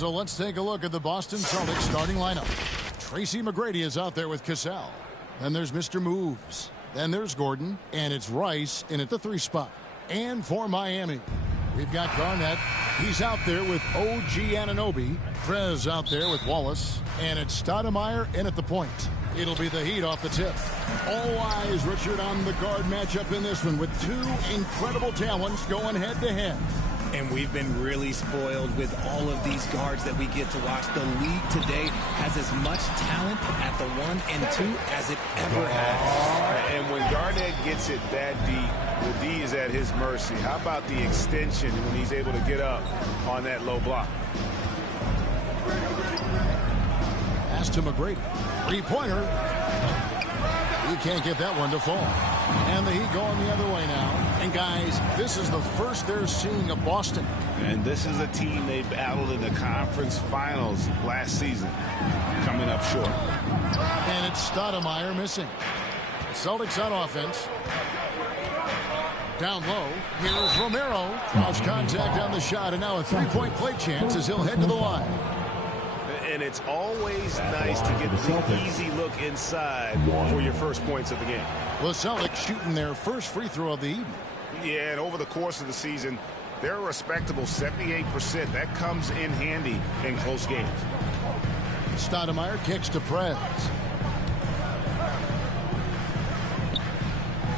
So let's take a look at the Boston Celtics starting lineup. Tracy McGrady is out there with Cassell. Then there's Mr. Moves. Then there's Gordon. And it's Rice in at the 3 spot. And for Miami, we've got Garnett. He's out there with OG Anunoby. Trez out there with Wallace. And it's Stoudemire in at the point. It'll be the Heat off the tip. All eyes, Richard, on the guard matchup in this one with 2 incredible talents going head-to-head. And we've been really spoiled with all of these guards that we get to watch. The league today has as much talent at the 1 and 2 as it ever has. And when Garnett gets it that deep, the D is at his mercy. How about the extension when he's able to get up on that low block? Pass to McGrady. 3-pointer. He can't get that one to fall. And the Heat going the other way now. And guys, this is the first they're seeing of Boston. And this is a team they battled in the conference finals last season. Coming up short. And it's Stoudemire missing. Celtics on offense. Down low. Here's Romero. Draws contact on the shot. And now a 3-point play chance as he'll head to the line. And it's always nice to get the easy look inside for your first points of the game. Well, Celtics shooting their first free throw of the evening. Yeah, and over the course of the season, they're a respectable 78%. That comes in handy in close games. Stoudemire kicks to Prez.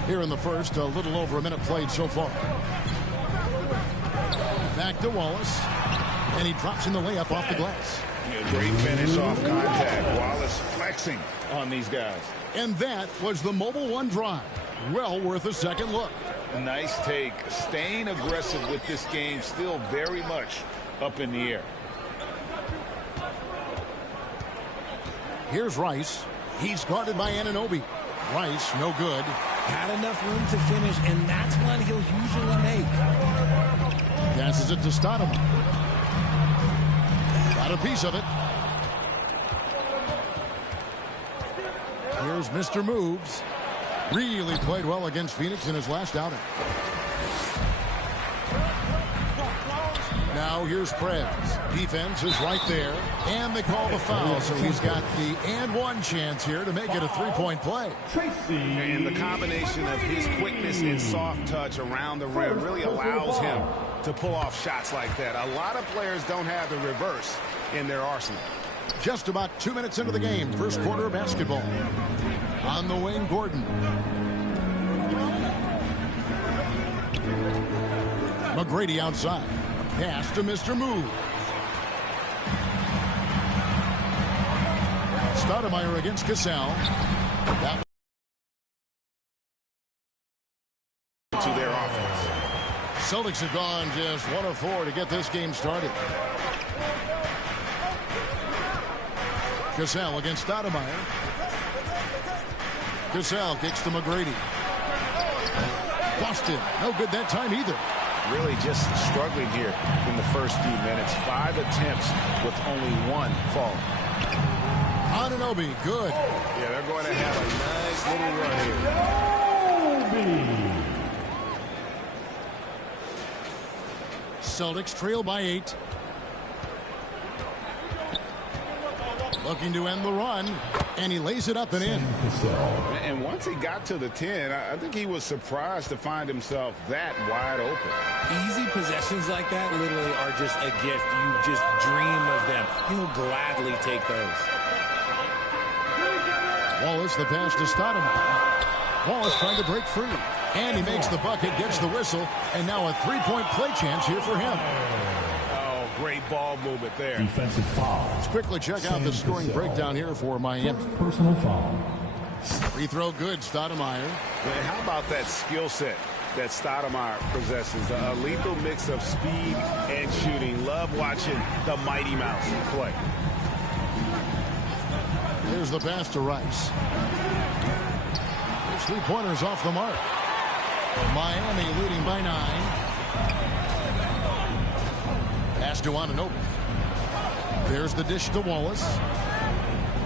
Here in the first, a little over a minute played so far. Back to Wallace. And he drops in the layup off the glass. Yeah, great finish off contact. Wallace flexing on these guys. And that was the Mobile One drive. Well worth a second look. Nice take. Staying aggressive with this game, still very much up in the air. Here's Rice. He's guarded by Anunoby. Rice, no good. Had enough room to finish, and that's one he'll usually make. Passes it to Stoudemire. Got a piece of it. Here's Mr. Moves. Really played well against Phoenix in his last outing. Now here's Prez. Defense is right there. And they call the foul, so he's got the and one chance here to make it a 3-point play. And the combination of his quickness and soft touch around the rim really allows him to pull off shots like that. A lot of players don't have the reverse in their arsenal. Just about 2 minutes into the game, first quarter of basketball. On the wing, Gordon. McGrady outside. Pass to Mr. Move. Stoudemire against Cassell. That to their offense. Celtics have gone just 1 of 4 to get this game started. Cassell against Stoudemire. Cassell kicks to McGrady. Boston, no good that time either. Really just struggling here in the first few minutes. 5 attempts with only 1 fall. Anunoby, good. Yeah, they're going to have a nice little run here. Celtics trail by 8. Looking to end the run, and he lays it up and in. And once he got to the 10, I think he was surprised to find himself that wide open. Easy possessions like that literally are just a gift. You just dream of them. He'll gladly take those. Wallace, the pass to Stoudemire. Wallace trying to break free. And he makes the bucket, gets the whistle, and now a 3-point play chance here for him. Great ball movement there. Defensive foul. Let's quickly check out the scoring breakdown here for Miami. Personal foul. Free throw good, Stoudemire. Man, how about that skill set that Stoudemire possesses? A lethal mix of speed and shooting. Love watching the Mighty Mouse play. Here's the pass to Rice. His 3-pointers off the mark. Miami leading by 9. Pass to Anunoby. There's the dish to Wallace.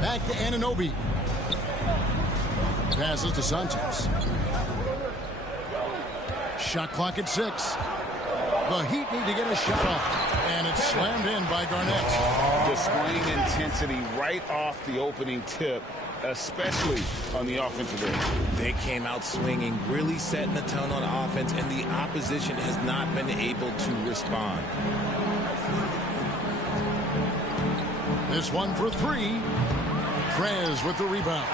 Back to Anunoby. Passes to Sanchez. Shot clock at 6. The Heat need to get a shot off. And it's slammed in by Garnett. Displaying intensity right off the opening tip, especially on the offensive end. They came out swinging, really setting the tone on offense, and the opposition has not been able to respond. This one for three. Prez with the rebound.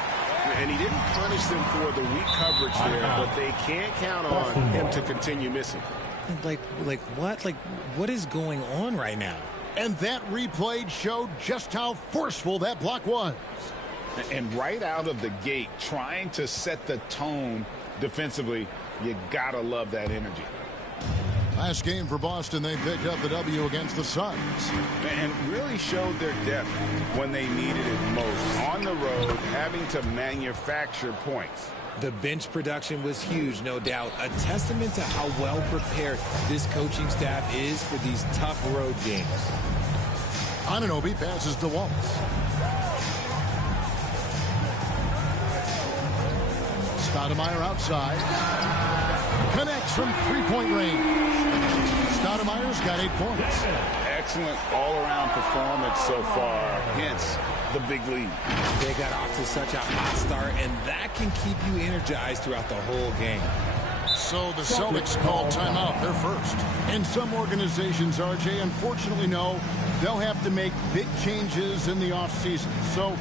And he didn't punish them for the weak coverage there, but they can't count on him to continue missing. Like what? Like, what is going on right now? And that replay showed just how forceful that block was. And right out of the gate, trying to set the tone defensively, you gotta love that energy. Last game for Boston, they picked up the W against the Suns. And really showed their depth when they needed it most. On the road, having to manufacture points. The bench production was huge, no doubt. A testament to how well prepared this coaching staff is for these tough road games. Anunoby passes to Wallace. Stoudemire outside. Connects from three-point range. Stoudemire's got 8 points. Excellent all-around performance so far, hence the big lead. They got off to such a hot start, and that can keep you energized throughout the whole game. So the Celtics called timeout. They're first. And some organizations, RJ, unfortunately know they'll have to make big changes in the offseason. So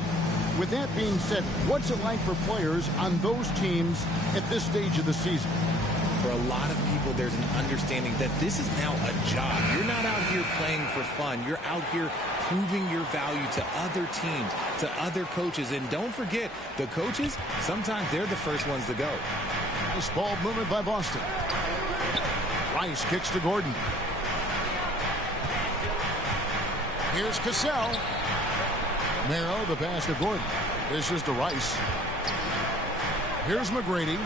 with that being said, what's it like for players on those teams at this stage of the season? For a lot of people, there's an understanding that this is now a job. You're not out here playing for fun. You're out here proving your value to other teams, to other coaches. And don't forget, the coaches, sometimes they're the first ones to go. Nice ball movement by Boston. Rice kicks to Gordon. Here's Cassell. Merrill, the pass to Gordon. This is to Rice. Here's McGrady.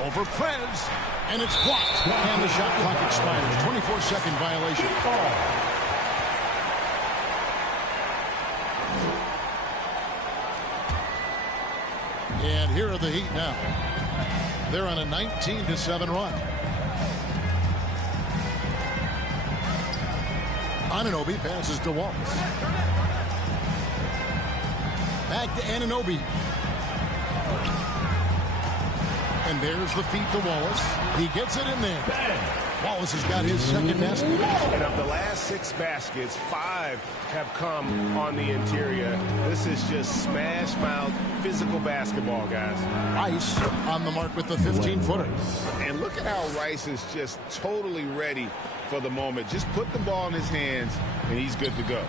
Over Prez, and it's blocked. And the shot clock expires. 24-second violation. And here are the Heat now. They're on a 19-7 run. Anunoby passes to Wallace. Back to Anunoby. And there's the feed to Wallace. He gets it in there. Wallace has got his second basket. And of the last 6 baskets, 5 have come on the interior. This is just smash-mouth physical basketball, guys. Rice on the mark with the 15-footer. And look at how Rice is just totally ready for the moment. Just put the ball in his hands, and he's good to go.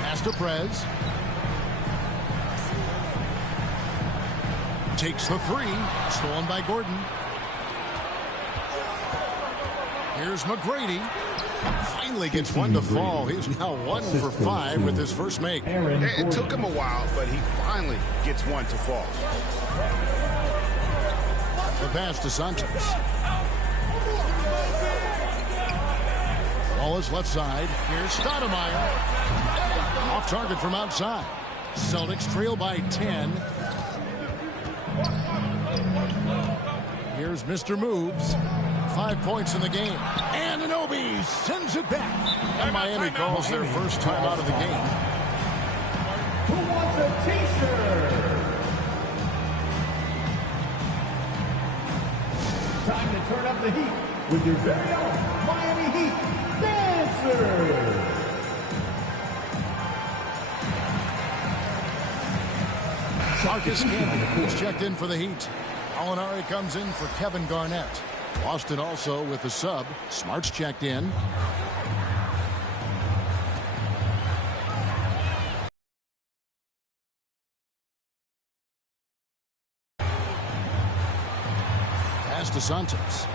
Pass to Prez. Takes the three. Stolen by Gordon. Here's McGrady. Finally gets one to fall. He's now 1 for 5 with his first make. It took him a while, but he finally gets one to fall. The pass to Sanchez. Wallace left side. Here's Stoudemire. Off target from outside. Celtics trail by 10. Here's Mr. Moves. 5 points in the game. And Anunoby sends it back. And Miami calls their first time out of the game. Who wants a t-shirt? Time to turn up the heat with your very own Miami Heat Dancer. Marcus Camby is checked in for the Heat. Alinari comes in for Kevin Garnett. Boston also with the sub. Smart's checked in. Pass to Santos.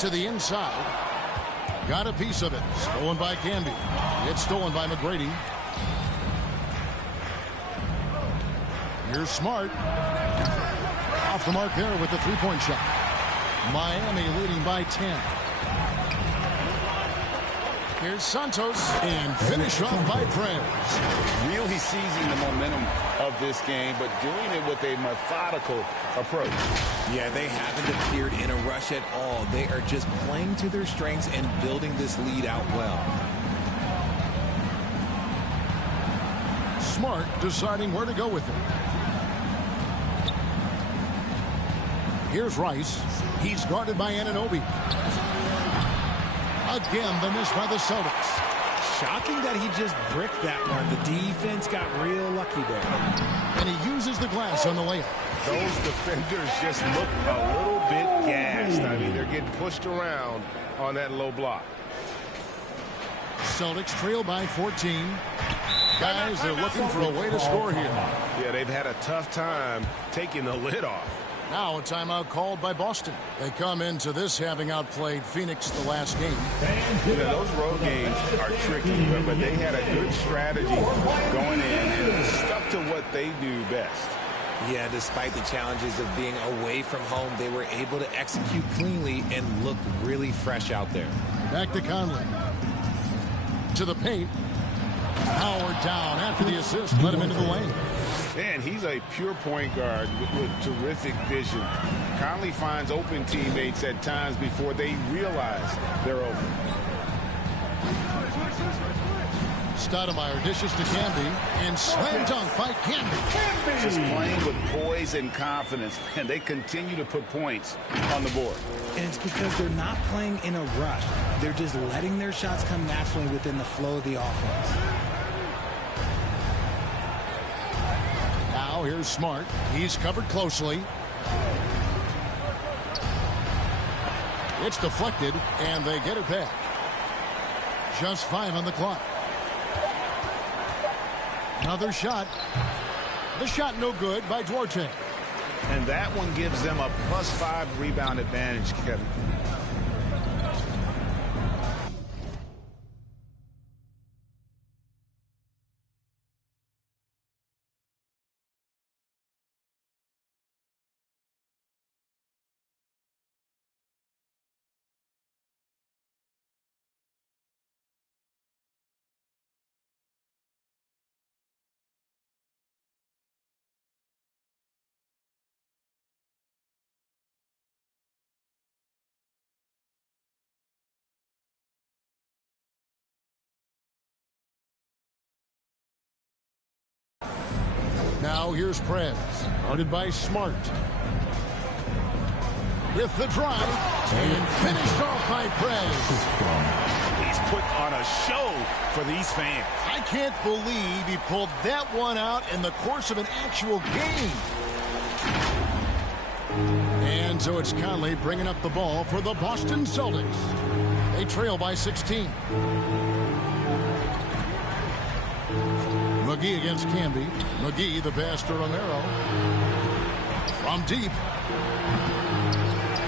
To the inside. Got a piece of it. Stolen by Camby. It's stolen by McGrady. Here's Smart. Off the mark there with the three-point shot. Miami leading by 10. Here's Santos, and finish off by Perez. Really seizing the momentum of this game, but doing it with a methodical approach. Yeah, they haven't appeared in a rush at all. They are just playing to their strengths and building this lead out well. Smart deciding where to go with it. Here's Rice. He's guarded by Anunoby. Again, the miss by the Celtics. Shocking that he just bricked that one. The defense got real lucky there. And he uses the glass on the layup. Those defenders just look a little bit gassed. I mean, they're getting pushed around on that low block. Celtics trail by 14. Guys, they're looking for a way to score here. Yeah, they've had a tough time taking the lid off. Now a timeout called by Boston. They come into this having outplayed Phoenix the last game. You know, those road games are tricky, but they had a good strategy going in and stuck to what they do best. Yeah, despite the challenges of being away from home, they were able to execute cleanly and look really fresh out there. Back to Conley. To the paint. Howard down after the assist. Let him into the lane. Man, he's a pure point guard with terrific vision. Conley finds open teammates at times before they realize they're open. Stoudemire dishes to Camby, and slam dunk by Camby. Just playing with poise and confidence, and they continue to put points on the board. And it's because they're not playing in a rush. They're just letting their shots come naturally within the flow of the offense. Now here's Smart. He's covered closely. It's deflected, and they get it back. Just 5 on the clock. Another shot. The shot no good by Duarte. And that one gives them a +5 rebound advantage, Kevin. Now here's Perez, guarded by Smart. With the drive, and finished off by Perez. He's put on a show for these fans. I can't believe he pulled that one out in the course of an actual game. And so it's Conley bringing up the ball for the Boston Celtics. They trail by 16. McGee against Camby. McGee, the pass to Romero. From deep.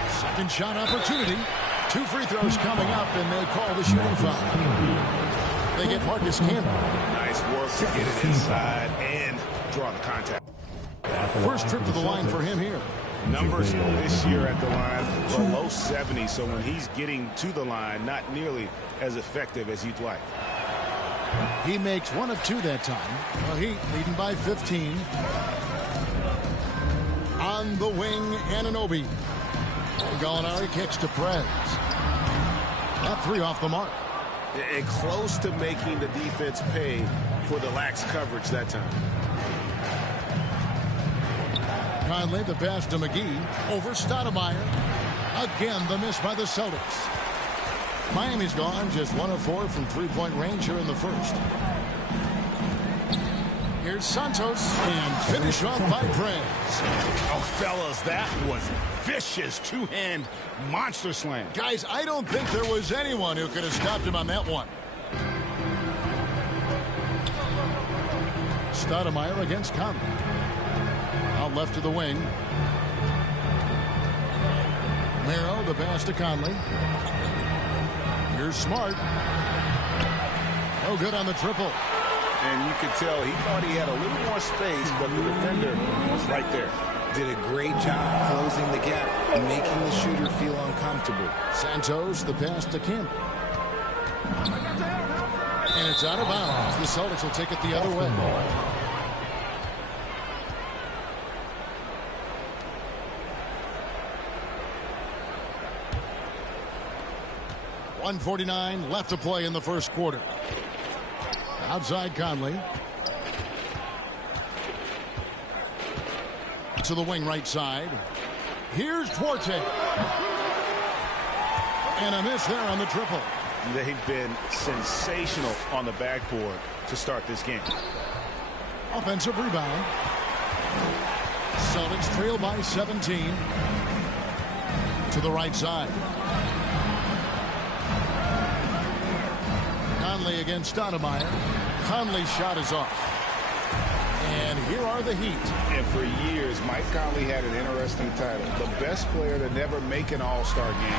Second shot opportunity. 2 free throws coming up, and they call the shooting foul. They get Marcus Camby. Nice work to get it inside and draw the contact. First trip to the line for him here. Numbers this year at the line are low 70s, so when he's getting to the line, not nearly as effective as you'd like. He makes 1 of 2 that time. The Heat leading by 15. On the wing, Anunoby. Gallinari kicks to Perez. That 3 off the mark. And close to making the defense pay for the lax coverage that time. Conley, the pass to McGee. Over Stoudemire. Again, the miss by the Celtics. Miami's gone just 1 of 4 from 3-point range here in the first. Here's Santos, and finish off by Perez. Oh, fellas, that was vicious two-hand monster slam. Guys, I don't think there was anyone who could have stopped him on that one. Stoudemire against Conley. Out left to the wing. Romero, the pass to Conley. Here's Smart. No good on the triple. And you could tell he thought he had a little more space, but the defender was right there. Did a great job closing the gap and making the shooter feel uncomfortable. Santos, the pass to Camby. And it's out of bounds. The Celtics will take it the other way. 1:49 left to play in the first quarter. Outside Conley. To the wing right side. Here's Duarte. And a miss there on the triple. They've been sensational on the backboard to start this game. Offensive rebound. Celtics trail by 17. To the right side. Conley against Stoudemire. Conley's shot is off. And here are the Heat. And for years, Mike Conley had an interesting title. The best player to never make an All-Star game.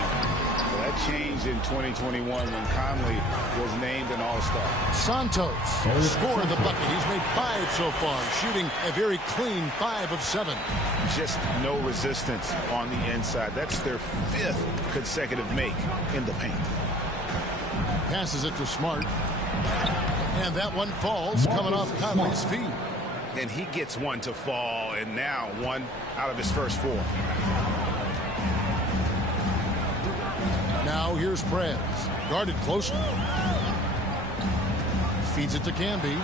Well, that changed in 2021 when Conley was named an All-Star. Santos scored the bucket. He's made 5 so far, shooting a very clean 5 of 7. Just no resistance on the inside. That's their 5th consecutive make in the paint. Passes it to Smart. And that one falls, coming off Conley's feet. And he gets one to fall, and now one out of his first 4. Now here's Prez. Guarded closely. Feeds it to Camby.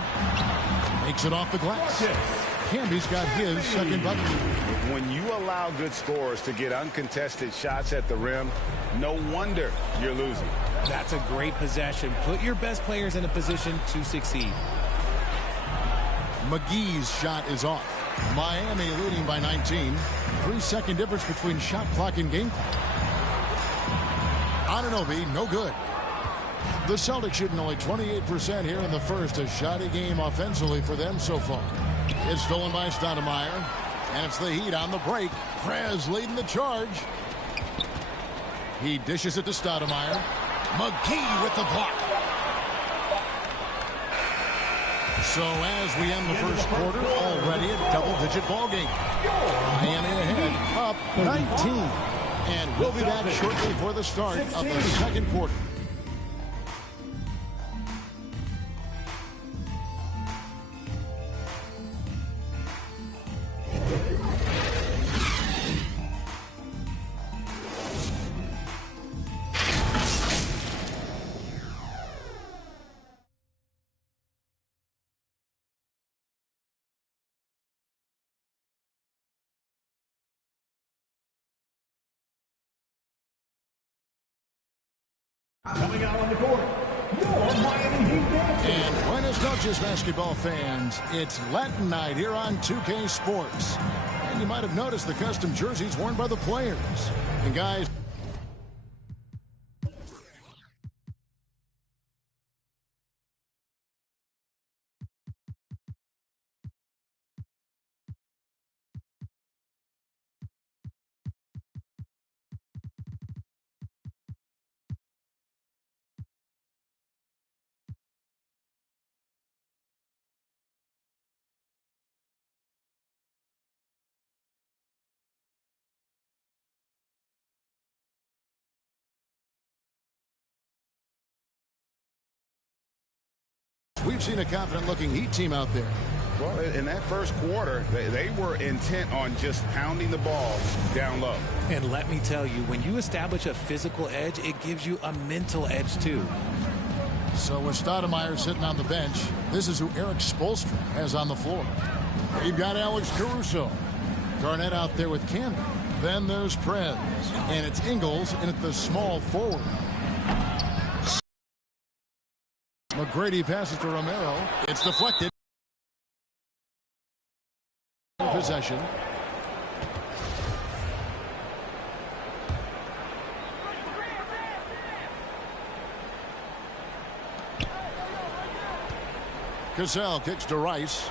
Makes it off the glass. Camby's got his second bucket. When you allow good scorers to get uncontested shots at the rim, no wonder you're losing. That's a great possession. Put your best players in a position to succeed. McGee's shot is off. Miami leading by 19. 3-second difference between shot clock and game clock. Anunoby, no good. The Celtics shooting only 28% here in the first. A shoddy game offensively for them so far. It's stolen by Stoudemire. And it's the Heat on the break. Prez leading the charge. He dishes it to Stoudemire. McGee with the block. So as we end the first quarter, already a double-digit ball game. Miami ahead, up 19. And we'll be back shortly for the start of the second quarter. Coming out on the court, your Miami Heat dancers. And buenas noches, basketball fans. It's Latin night here on 2K Sports. And you might have noticed the custom jerseys worn by the players. And guys, we've seen a confident-looking Heat team out there. Well, in that first quarter, they were intent on just pounding the ball down low. And let me tell you, when you establish a physical edge, it gives you a mental edge too. So with Stoudemire sitting on the bench, this is who Eric Spoelstra has on the floor. You've got Alex Caruso. Garnett out there with Camden. Then there's Prez. And it's Ingles in at the small forward. McGrady passes to Romero. It's deflected. Possession. Cassell kicks to Rice.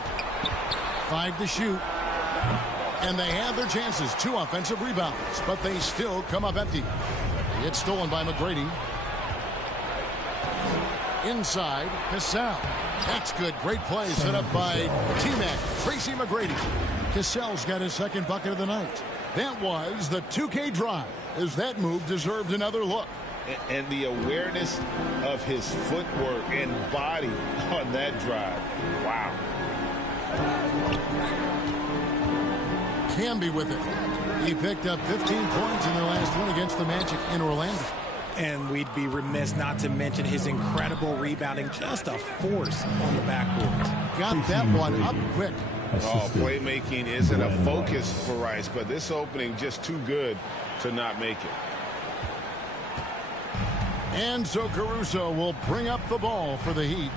5 to shoot. And they have their chances. 2 offensive rebounds, but they still come up empty. It's stolen by McGrady. Inside, Cassell. That's good. Great play set up by T-Mac, Tracy McGrady. Cassell's got his second bucket of the night. That was the 2K drive, as that move deserved another look. And the awareness of his footwork and body on that drive. Wow. Camby with it. He picked up 15 points in their last one against the Magic in Orlando. And we'd be remiss not to mention his incredible rebounding. Just a force on the backboard. Got that one up quick. Oh, playmaking isn't a focus for Rice, but this opening just too good to not make it. And so Caruso will bring up the ball for the Heat.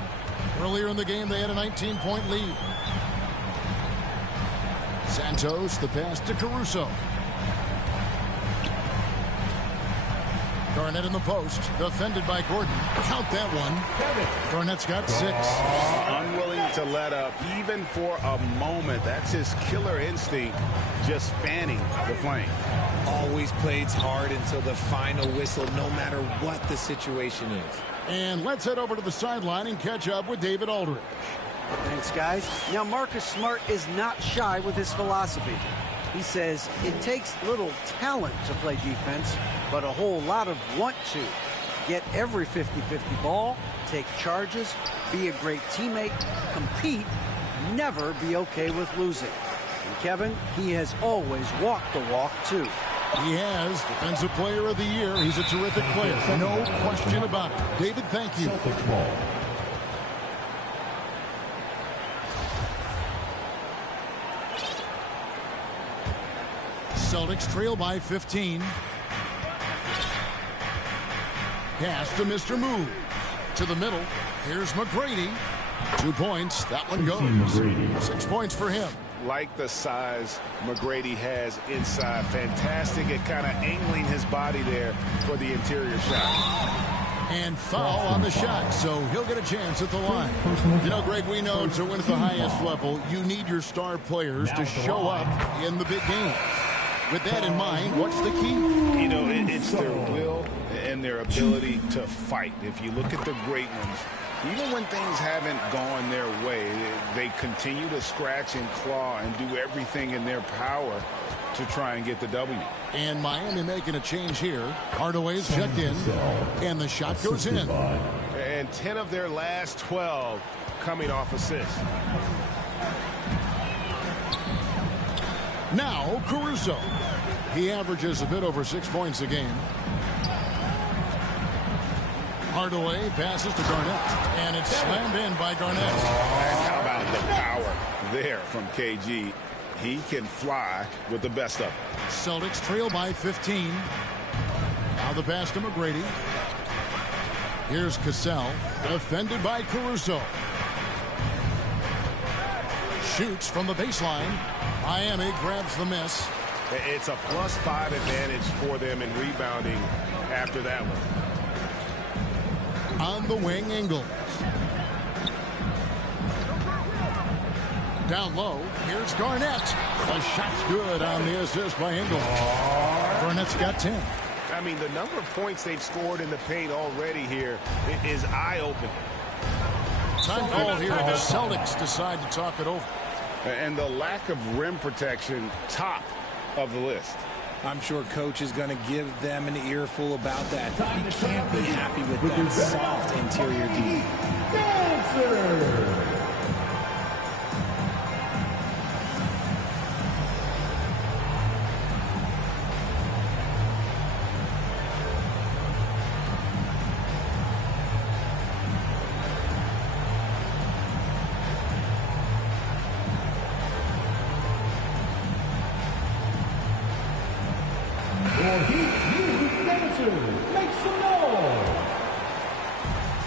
Earlier in the game, they had a 19-point lead. Santos, the pass to Caruso. Garnett in the post, defended by Gordon. Count that one. Garnett's got 6. Unwilling to let up, even for a moment. That's his killer instinct, just fanning the flame. Always plays hard until the final whistle, no matter what the situation is. And let's head over to the sideline and catch up with David Aldridge. Thanks, guys. Now, Marcus Smart is not shy with his philosophy. He says it takes little talent to play defense, but a whole lot of want to. Get every 50-50 ball, take charges, be a great teammate, compete, never be okay with losing. And Kevin, he has always walked the walk, too. He has Defensive Player of the Year. He's a terrific player. No question about it. David, thank you. Celtics trail by 15. Pass to Mr. Move. To the middle. Here's McGrady. 2 points. That one goes. 6 points for him. Like the size McGrady has inside. Fantastic at kind of angling his body there for the interior shot. And foul on the shot, so he'll get a chance at the line. You know, Greg, we know to win at the highest level, you need your star players to show up in the big games. With that in mind, what's the key? You know, it's their will and their ability to fight. If you look at the great ones, even when things haven't gone their way, they continue to scratch and claw and do everything in their power to try and get the W. And Miami making a change here. Hardaway's checked in, and the shot goes in. And 10 of their last 12 coming off assists. Now, Caruso. He averages a bit over 6 points a game. Hardaway passes to Garnett, and it's slammed in by Garnett. And how about the power there from KG? He can fly with the best of them. Celtics trail by 15. Now the pass to McGrady. Here's Cassell, defended by Caruso. Shoots from the baseline. Miami grabs the miss. It's a +5 advantage for them in rebounding after that one. On the wing, Ingles. Down low, here's Garnett. The shot's good on the assist by Ingles. Garnett's got 10. I mean, the number of points they've scored in the paint already here is eye-opening. Time called here. The Celtics decide to talk it over. And the lack of rim protection, top of the list. I'm sure Coach is going to give them an earful about that. He can't be happy with that soft interior D. Dancer!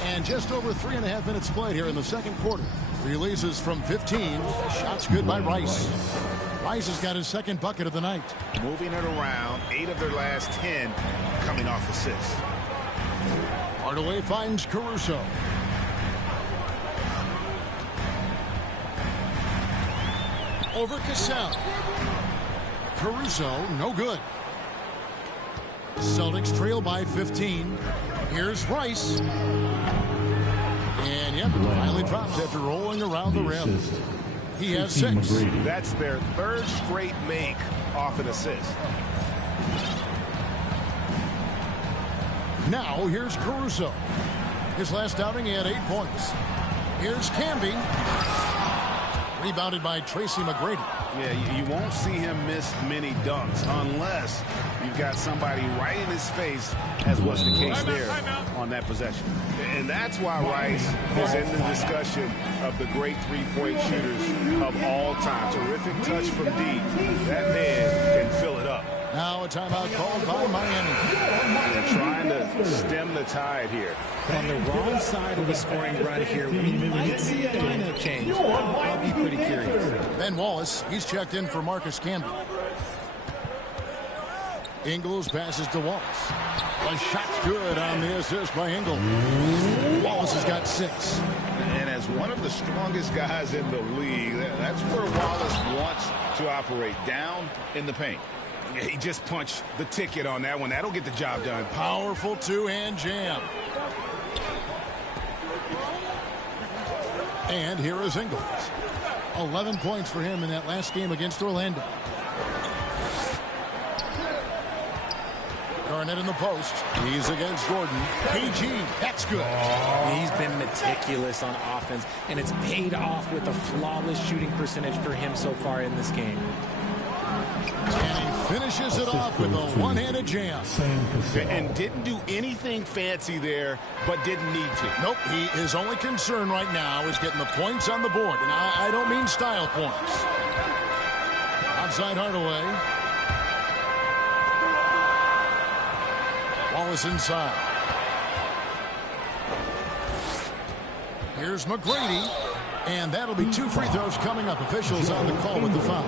And just over 3.5 minutes played here in the second quarter. Releases from 15. Shots good by Rice. Rice has got his second bucket of the night. Moving it around, 8 of their last 10 coming off assists. Hardaway finds Caruso. Over Cassell. Caruso, no good. Celtics trail by 15. Here's Rice. And yep, finally drops after rolling around the rim. He has 6. That's their third straight make off an assist. Now here's Caruso. His last outing, he had 8 points. Here's Camby. Rebounded by Tracy McGrady. Yeah, you won't see him miss many dunks unless you've got somebody right in his face, as was the case there on that possession. And that's why Rice is in the discussion of the great three-point shooters of all time. Terrific touch from deep. That man can fill it up. Now a timeout called by Miami. They're trying to stem the tide here. On the wrong side of the scoring run here, we might see a lineup change. I'll be pretty curious. Ben Wallace, he's checked in for Marcus Camby. Ingles passes to Wallace. The shot's good on the assist by Ingles. Wallace has got 6. And as one of the strongest guys in the league, that's where Wallace wants to operate, down in the paint. He just punched the ticket on that one. That'll get the job done. Powerful two-hand jam. And here is Ingles. 11 points for him in that last game against Orlando. Garnett in the post. He's against Gordon. PG, that's good. He's been meticulous on offense, and it's paid off with a flawless shooting percentage for him so far in this game. And he finishes it off with a one-handed jam. And didn't do anything fancy there, but didn't need to. Nope, his only concern right now is getting the points on the board. And I don't mean style points. Outside Hardaway. Wallace inside. Here's McGrady. And that'll be 2 free throws coming up. Officials on the call with the foul.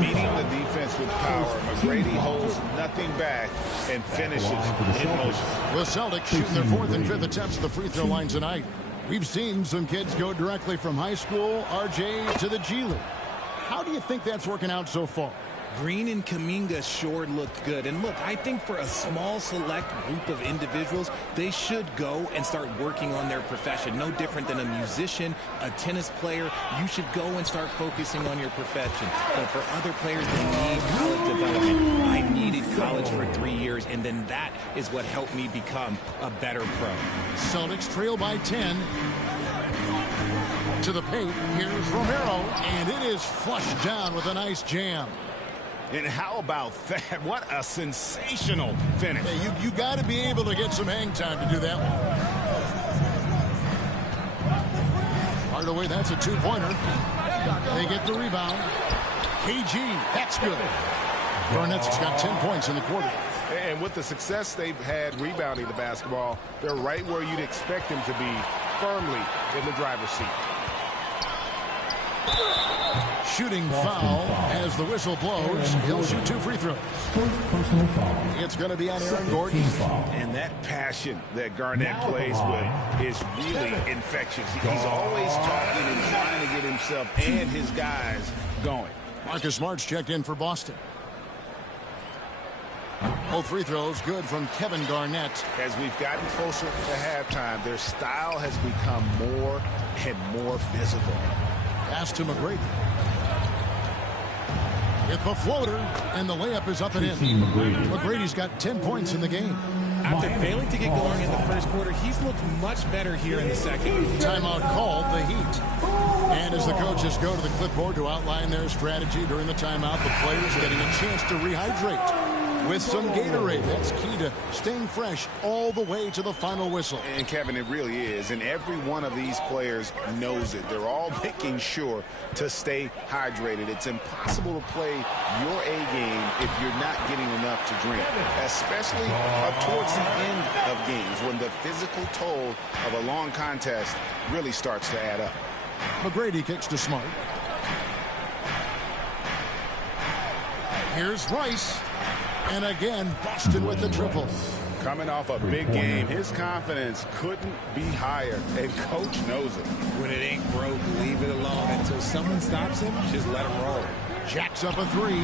Beating the defense with power, McGrady holds nothing back and finishes in motion. The Celtics shooting their 4th and 5th attempts at the free throw line tonight. We've seen some kids go directly from high school, RJ, to the G League. How do you think that's working out so far? Green and Kuminga sure looked good. And look, I think for a small select group of individuals, they should go and start working on their profession. No different than a musician, a tennis player. You should go and start focusing on your profession. But for other players, they need college development. I needed college for 3 years, and then that is what helped me become a better pro. Celtics trail by 10. To the paint, here's Romero, and it is flushed down with a nice jam. And how about that? What a sensational finish. Hey, you got to be able to get some hang time to do that one. Hardaway, that's a 2-pointer. They get the rebound. KG, that's good. Garnett's got 10 points in the quarter. And with the success they've had rebounding the basketball, they're right where you'd expect them to be, firmly in the driver's seat. Shooting foul as the whistle blows. He'll shoot 2 free throws. It's going to be on Aaron Gordon. And that passion that Garnett plays with is really infectious. He's always talking and trying to get himself and his guys going. Marcus Smart's checked in for Boston. Both free throws good from Kevin Garnett. As we've gotten closer to halftime, their style has become more and more physical. Pass to McGrady. With the floater, and the layup is up and in. McGrady's got 10 points in the game. After failing to get going in the first quarter, he's looked much better here in the second. Timeout called, the Heat. And as the coaches go to the clipboard to outline their strategy during the timeout, the players getting a chance to rehydrate with some Gatorade. That's key to staying fresh all the way to the final whistle. And Kevin, it really is. And every one of these players knows it. They're all making sure to stay hydrated. It's impossible to play your A game if you're not getting enough to drink, especially towards the end of games when the physical toll of a long contest really starts to add up. McGrady kicks to Smart. Here's Rice. And again, Boston with the triple. Coming off a big game, his confidence couldn't be higher, and Coach knows it. When it ain't broke, leave it alone. Until someone stops him, just let him roll. Jacks up a 3.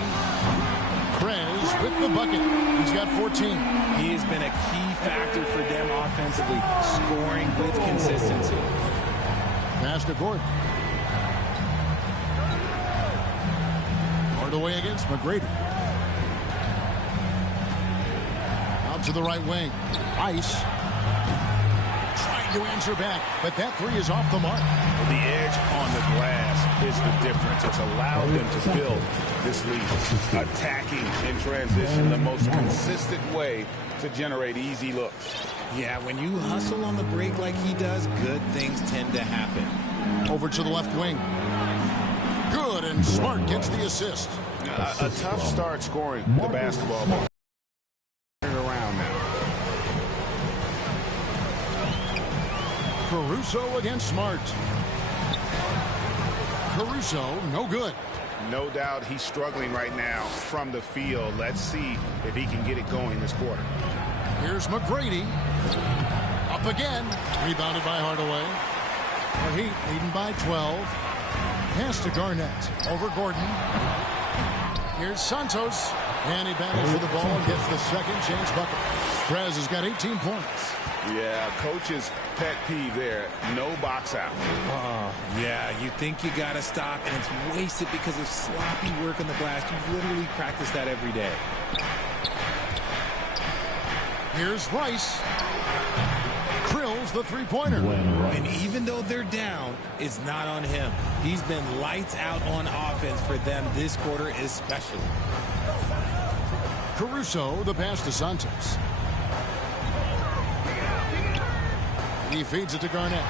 Krez with the bucket. He's got 14. He has been a key factor for them offensively, scoring with consistency. Pass to Gordon. Hardaway against McGrady. to the right wing. Ice trying to answer back, but that three is off the mark. The edge on the glass is the difference. It's allowed them to build this lead. Attacking in transition, the most consistent way to generate easy looks. Yeah, when you hustle on the break like he does, good things tend to happen. Over to the left wing. Good, and Smart gets the assist. A tough start scoring the basketball. Turn it around now. Caruso against Smart. Caruso, no good. No doubt he's struggling right now from the field. Let's see if he can get it going this quarter. Here's McGrady. Up again. Rebounded by Hardaway. The Heat leading by 12. Pass to Garnett. Over Gordon. Here's Santos. And he battles for the ball and gets the second chance bucket. Prez has got 18 points. Yeah, coach's pet peeve there. No box out. Oh, yeah, you think you got to stop, and it's wasted because of sloppy work on the glass. You literally practice that every day. Here's Rice. Drills the three-pointer. And even though they're down, it's not on him. He's been lights out on offense for them this quarter especially. Caruso, the pass to Santos. He feeds it to Garnett.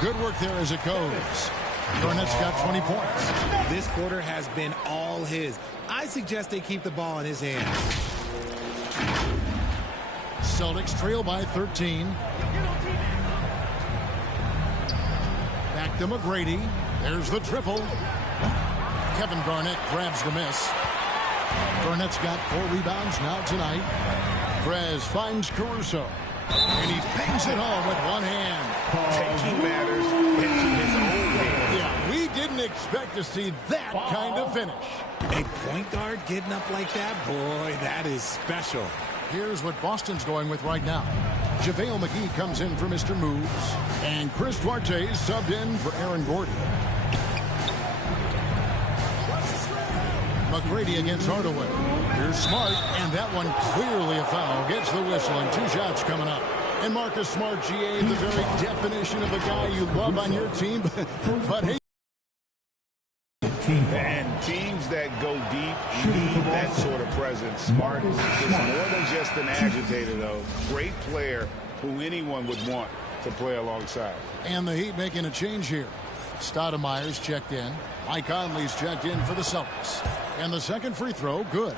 Good work there as it goes. Garnett's got 20 points. This quarter has been all his. I suggest they keep the ball in his hands. Celtics trail by 13. Back to McGrady. There's the triple. Kevin Garnett grabs the miss. Garnett's got 4 rebounds now tonight. Prez finds Caruso. And he bangs it home with one hand. Taking matters into his own hands. Yeah, we didn't expect to see that kind of finish. A point guard getting up like that, boy, that is special. Here's what Boston's going with right now. JaVale McGee comes in for Mr. Moves. And Chris Duarte is subbed in for Aaron Gordon. McGrady against Hardaway. Here's Smart, and that one clearly a foul. Gets the whistle, and 2 shots coming up. And Marcus Smart, GA, the very definition of a guy you love on your team, but hey. And teams that go deep need that sort of presence. Smart is more than just an agitator, though. Great player who anyone would want to play alongside. And the Heat making a change here. Stoudemire's checked in. Mike Conley's checked in for the Celtics. And the second free throw, good.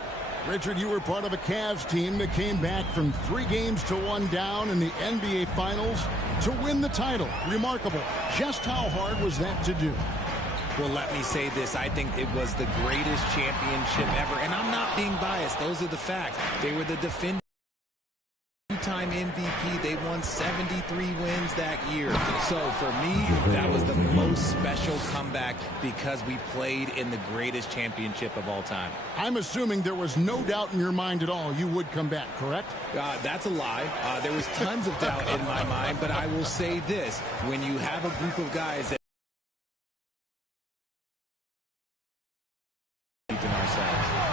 Richard, you were part of a Cavs team that came back from 3 games to 1 down in the NBA Finals to win the title. Remarkable. Just how hard was that to do? Well, let me say this. I think it was the greatest championship ever. And I'm not being biased. Those are the facts. They were the defending two-time MVP. They won 73 wins that year. So for me, that was the most special comeback because we played in the greatest championship of all time. I'm assuming there was no doubt in your mind at all you would come back, correct? That's a lie. There was tons of doubt in my mind, but I will say this. When you have a group of guys that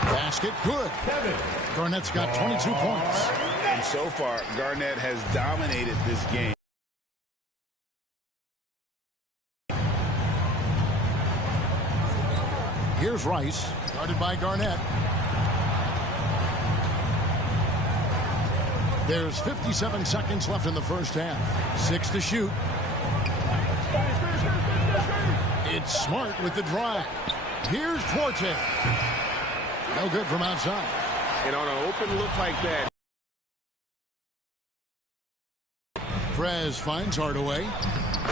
basket, good. Garnett's got 22 points. And so far, Garnett has dominated this game. Here's Rice, guarded by Garnett. There's 57 seconds left in the first half. 6 to shoot. It's Smart with the drive. Here's Duarte. No good from outside. And on an open look like that. Prez finds Hardaway.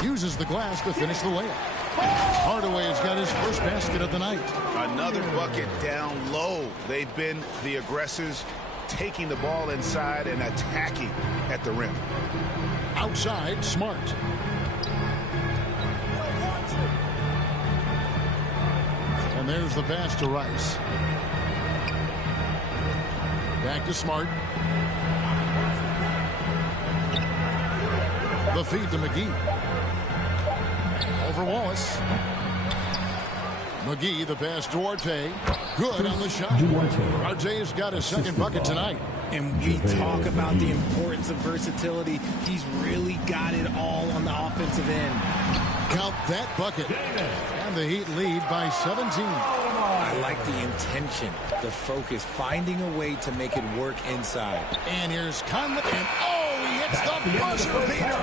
Uses the glass to finish the layup. Hardaway has got his first basket of the night. Another bucket down low. They've been the aggressors, taking the ball inside and attacking at the rim. Outside, Smart. And there's the pass to Rice. Back to Smart. The feed to McGee. Over Wallace. McGee, the pass to Duarte. Good on the shot. Duarte's got his second bucket tonight. And we talk about the importance of versatility. He's really got it all on the offensive end. Count that bucket. And the Heat lead by 17. I like the intention, the focus, finding a way to make it work inside. And here's Conley. And he hits the buzzer beater.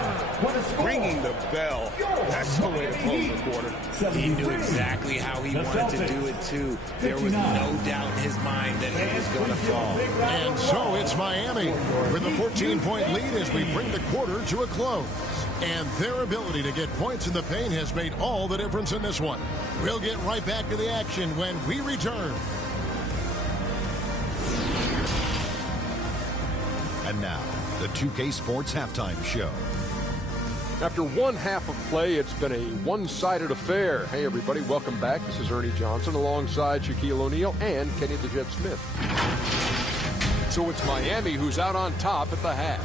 Ringing the bell. That's the way to close the quarter. He knew exactly how he wanted to do it, too. There was no doubt in his mind that it was going to fall. And so it's Miami with a 14-point lead as we bring the quarter to a close. And their ability to get points in the paint has made all the difference in this one. We'll get right back to the action when we return. And now, the 2K Sports Halftime Show. After one half of play, it's been a one-sided affair. Hey, everybody, welcome back. This is Ernie Johnson alongside Shaquille O'Neal and Kenny the Jet Smith. So it's Miami who's out on top at the half.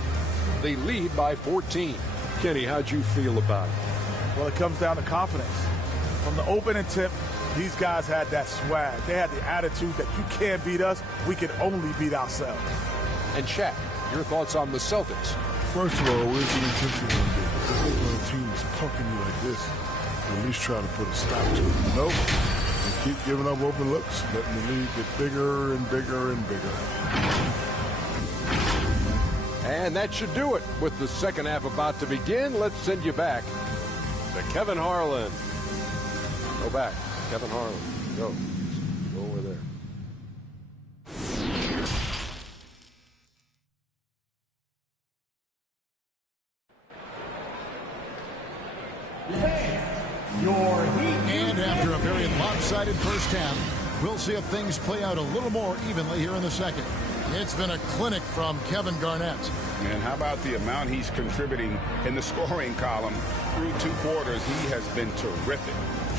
They lead by 14. Kenny, how'd you feel about it? Well, it comes down to confidence. From the opening tip, these guys had that swag. They had the attitude that you can't beat us, we can only beat ourselves. And Shaq, your thoughts on the Celtics? First of all, where's the intensity on this? When a team is punking you like this, at least try to put a stop to it. Nope. They keep giving up open looks, letting the lead get bigger and bigger and bigger. And that should do it. With the second half about to begin, let's send you back to Kevin Harlan. Go back. Kevin Harlan. Go. Go over there. And after a very lopsided first half, we'll see if things play out a little more evenly here in the second. It's been a clinic from Kevin Garnett. And how about the amount he's contributing in the scoring column through 2 quarters? He has been terrific.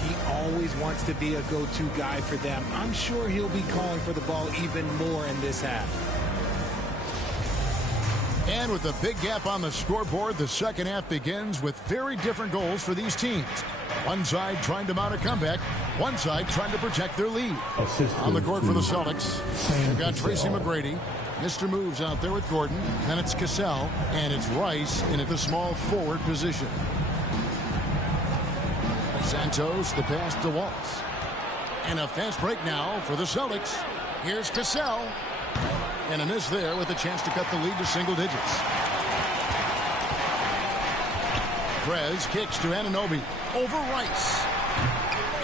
He always wants to be a go-to guy for them. I'm sure he'll be calling for the ball even more in this half. And with the big gap on the scoreboard, the second half begins with very different goals for these teams. One side trying to mount a comeback, one side trying to protect their lead. On the court for the Celtics, they've got Tracy McGrady. Mr. Moves out there with Gordon. Then it's Cassell, and it's Rice in at the small forward position. Santos, the pass to Waltz. And a fast break now for the Celtics. Here's Cassell. And a miss there with a chance to cut the lead to single digits. Prez kicks to Anunoby over Rice.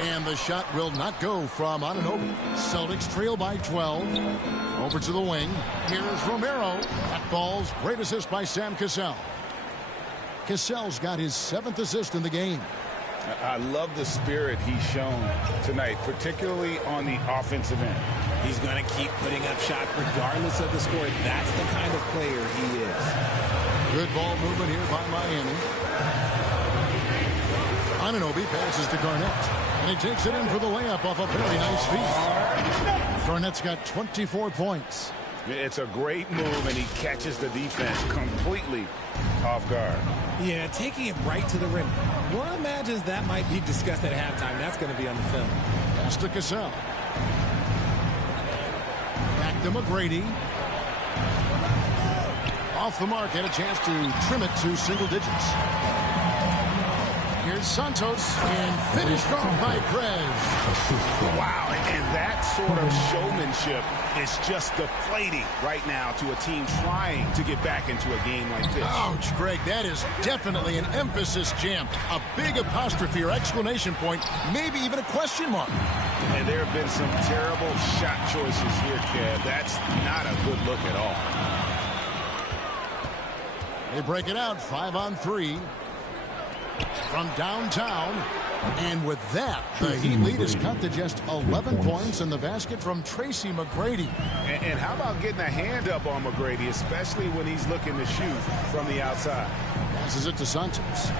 And the shot will not go from Anunoby. Celtics trail by 12. Over to the wing. Here's Romero. That falls. Great assist by Sam Cassell. Cassell's got his 7th assist in the game. I love the spirit he's shown tonight, particularly on the offensive end. He's going to keep putting up shots regardless of the score. That's the kind of player he is. Good ball movement here by Miami. Anunoby passes to Garnett. And he takes it in for the layup off a very nice feed. Garnett's got 24 points. It's a great move, and he catches the defense completely off guard. Yeah, taking it right to the rim. One imagines that might be discussed at halftime. That's going to be on the film. Pass to Cassell. Back to McGrady. Off the mark, had a chance to trim it to single digits. Here's Santos, and finished off by Prez. Wow, and that sort of showmanship is just deflating right now to a team trying to get back into a game like this. Ouch, Greg, that is definitely an emphasis jam. A big apostrophe or exclamation point, maybe even a question mark. And there have been some terrible shot choices here, Kev. That's not a good look at all. They break it out, 5-on-3 from downtown. And with that, the Heat lead is cut to just 11 points in the basket from Tracy McGrady. And how about getting a hand up on McGrady, especially when he's looking to shoot from the outside? Passes it to Santos.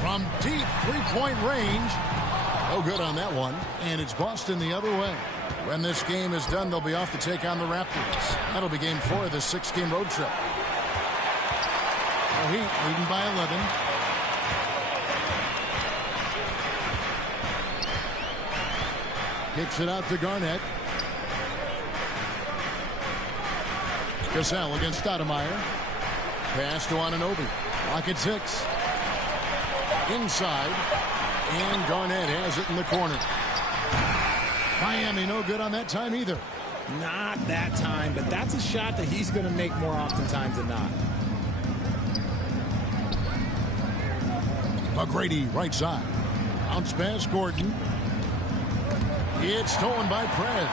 From deep three-point range. No good on that one. And it's Boston the other way. When this game is done, they'll be off to take on the Raptors. That'll be game 4 of this 6-game road trip. The Heat leading by 11. Kicks it out to Garnett. Cassell against Stoudemire. Pass to Anunoby. Lock at 6. Inside. And Garnett has it in the corner. Miami no good on that time either. Not that time, but that's a shot that he's going to make more oftentimes than not. McGrady right side. Bounce pass Gordon. It's stolen by Prez.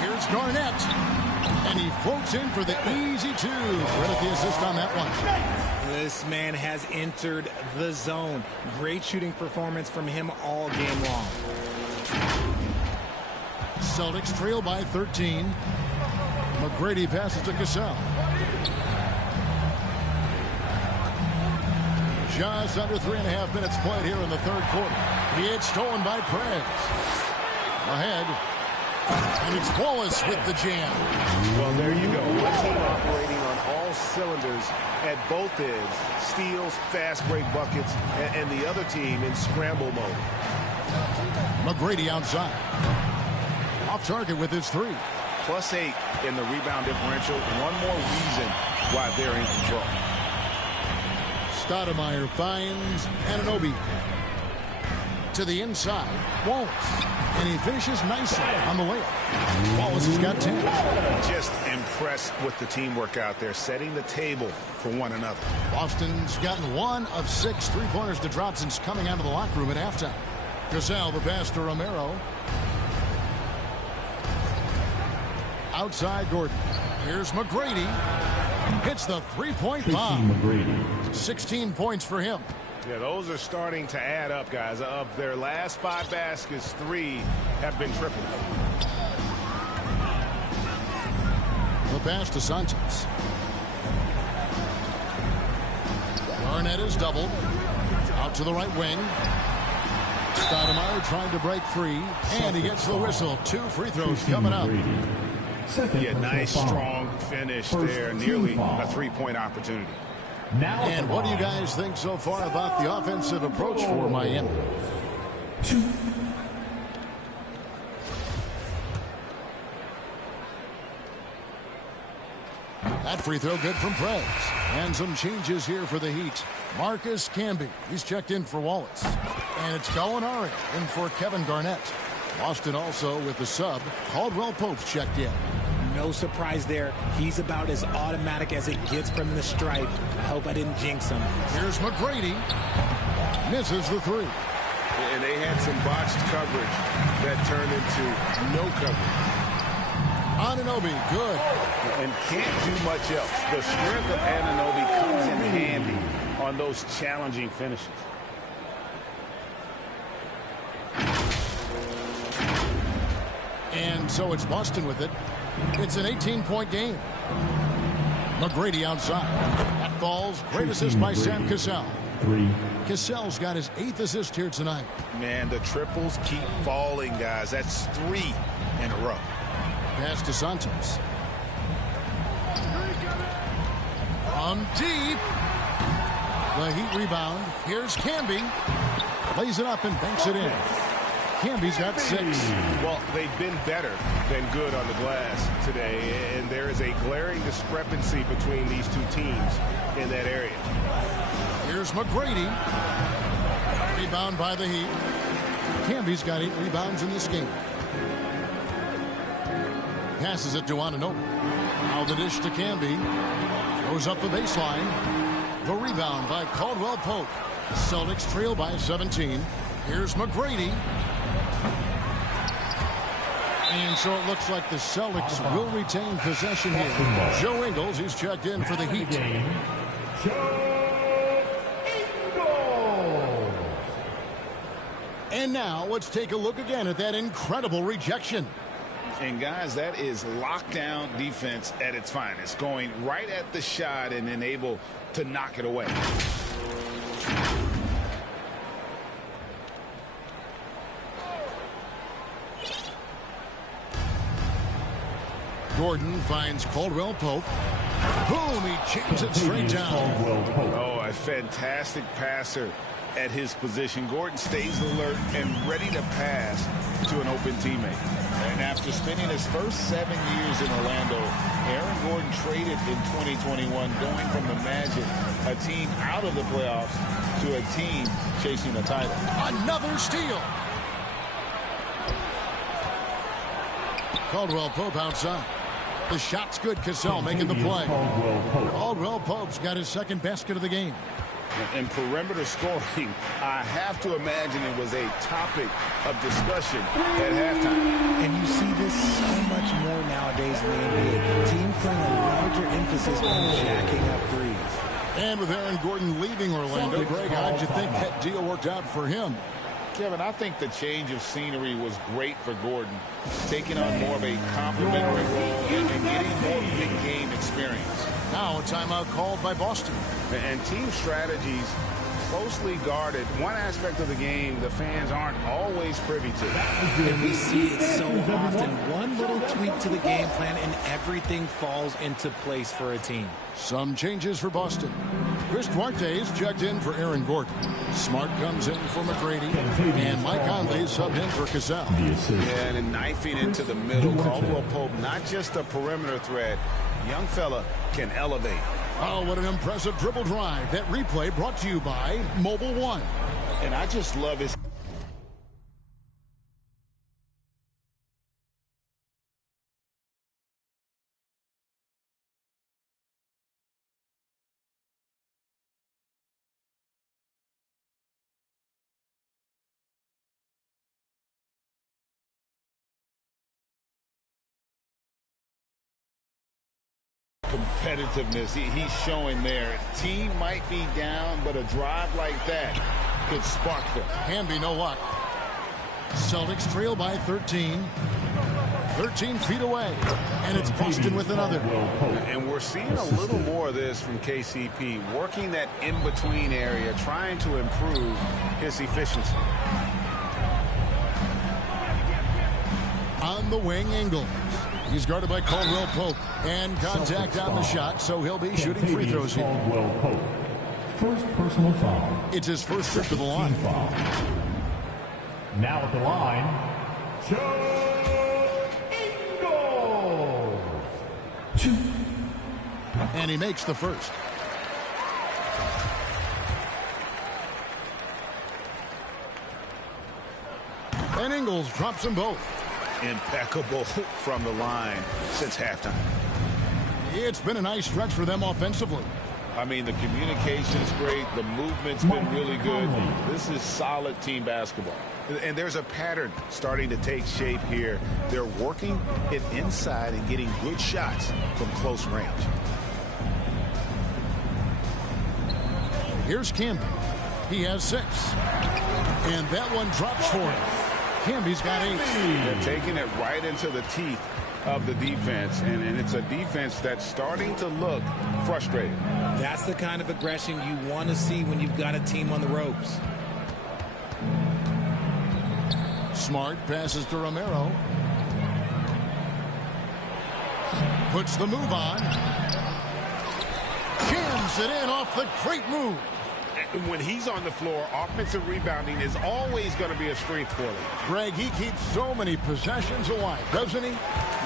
Here's Garnett. And he floats in for the easy 2. Credit the assist on that one. This man has entered the zone. Great shooting performance from him all game long. Celtics trail by 13. McGrady passes to Cassell. Just under 3.5 minutes played here in the third quarter. It's stolen by Prez. Ahead. And it's Wallace with the jam. Well, there you go. One team operating on all cylinders at both ends. Steals, fast break buckets, and the other team in scramble mode. McGrady outside. Off target with his 3. +8 in the rebound differential. One more reason why they're in control. Stoudemire finds Anunoby. To the inside. Wallace. And he finishes nicely on the layup. Wallace has got 10. Just impressed with the teamwork out there, setting the table for one another. Boston's gotten 1 of 6 3-pointers to drop since coming out of the locker room at halftime. Cassell the pass to Romero. Outside Gordon. Here's McGrady. Hits the 3-point bomb. 16 points for him. Yeah, those are starting to add up, guys. Of their last 5 baskets, 3 have been triples. The pass to Santos. Garnett is doubled. Out to the right wing. Stoudemire trying to break free. And he gets the whistle. 2 free throws coming up. Yeah, nice, strong finish there. Nearly a 3-point opportunity. And what do you guys think so far about the offensive approach for Miami? 2. That free throw good from Prez. And some changes here for the Heat. Marcus Camby, he's checked in for Wallace. And it's Gallinari in for Kevin Garnett. Boston also with the sub. Caldwell Pope's checked in. No surprise there. He's about as automatic as it gets from the stripe. I hope I didn't jinx him. Here's McGrady. Misses the 3. And they had some botched coverage that turned into no coverage. Anunoby, good. And can't do much else. The strength of Anunoby comes in handy on those challenging finishes. And so it's Boston with it. It's an 18-point game. McGrady outside. That falls. Great assist by Sam Cassell. 3. Cassell's got his 8th assist here tonight. Man, the triples keep falling, guys. That's 3 in a row. Pass to Santos. From deep. The Heat rebound. Here's Camby. Lays it up and banks it in. Camby's got 6. Well, they've been better than good on the glass today, and there is a glaring discrepancy between these two teams in that area. Here's McGrady. Rebound by the Heat. Camby's got 8 rebounds in this game. Passes it to Anunoby. Now the dish to Camby. Goes up the baseline. The rebound by Caldwell Pope. The Celtics trail by 17. Here's McGrady. And so it looks like the Celtics will retain possession here. Joe Ingles, he's checked in for the Heat. Joe Ingles. And now let's take a look again at that incredible rejection. And guys, that is lockdown defense at its finest. Going right at the shot and then able to knock it away. Gordon finds Caldwell Pope. Boom, he jams it straight down. Oh, a fantastic passer at his position. Gordon stays alert and ready to pass to an open teammate. And after spending his first 7 years in Orlando, Aaron Gordon traded in 2021, going from the Magic, a team out of the playoffs, to a team chasing a title. Another steal. Caldwell Pope outside. The shot's good. Cassell making the play. Caldwell Pope's got his second basket of the game. In perimeter scoring, I have to imagine it was a topic of discussion at halftime. And you see this so much more nowadays in the NBA. Teams putting a larger emphasis on jacking up threes. And with Aaron Gordon leaving Orlando, Greg, how'd you think that deal worked out for him? Kevin, I think the change of scenery was great for Gordon, taking on more of a complimentary role and getting more big game experience. Now a timeout called by Boston. And team strategies closely guarded. One aspect of the game the fans aren't always privy to. And we see it so often. One little tweak to the game plan and everything falls into place for a team. Some changes for Boston. Chris Duarte is checked in for Aaron Gordon. Smart comes in for McGrady. And Mike Conley subbed in for Cassell. Yeah, and knifing into the middle. Caldwell Pope, not just a perimeter threat. Young fella can elevate. Oh, what an impressive dribble drive. That replay brought to you by Mobile One. And I just love his... competitiveness he's showing there. Team might be down, but a drive like that could spark them. Hamby, no luck. Celtics trail by 13. 13 feet away. And it's Boston with another. And we're seeing a little more of this from KCP, working that in-between area, trying to improve his efficiency. On the wing, Ingles. He's guarded by Caldwell Pope. And contact on the shot, so he'll be shooting free throws here. Caldwell Pope. First personal foul. It's his first trip to the line. Foul. Now at the line, Joe Ingles. 2. And he makes the first. And Ingles drops them both. Impeccable from the line since halftime. It's been a nice stretch for them offensively. I mean, the communication's great. The movement's been really good. This is solid team basketball. And there's a pattern starting to take shape here. They're working it inside and getting good shots from close range. Here's Camby. He has 6. And that one drops for him. Camby's got 8. They're taking it right into the teeth of the defense, and it's a defense that's starting to look frustrated. That's the kind of aggression you want to see when you've got a team on the ropes. Smart passes to Romero. Puts the move on. Jams it in off the great move. When he's on the floor, offensive rebounding is always going to be a strength for them. Greg, he keeps so many possessions alive, doesn't he?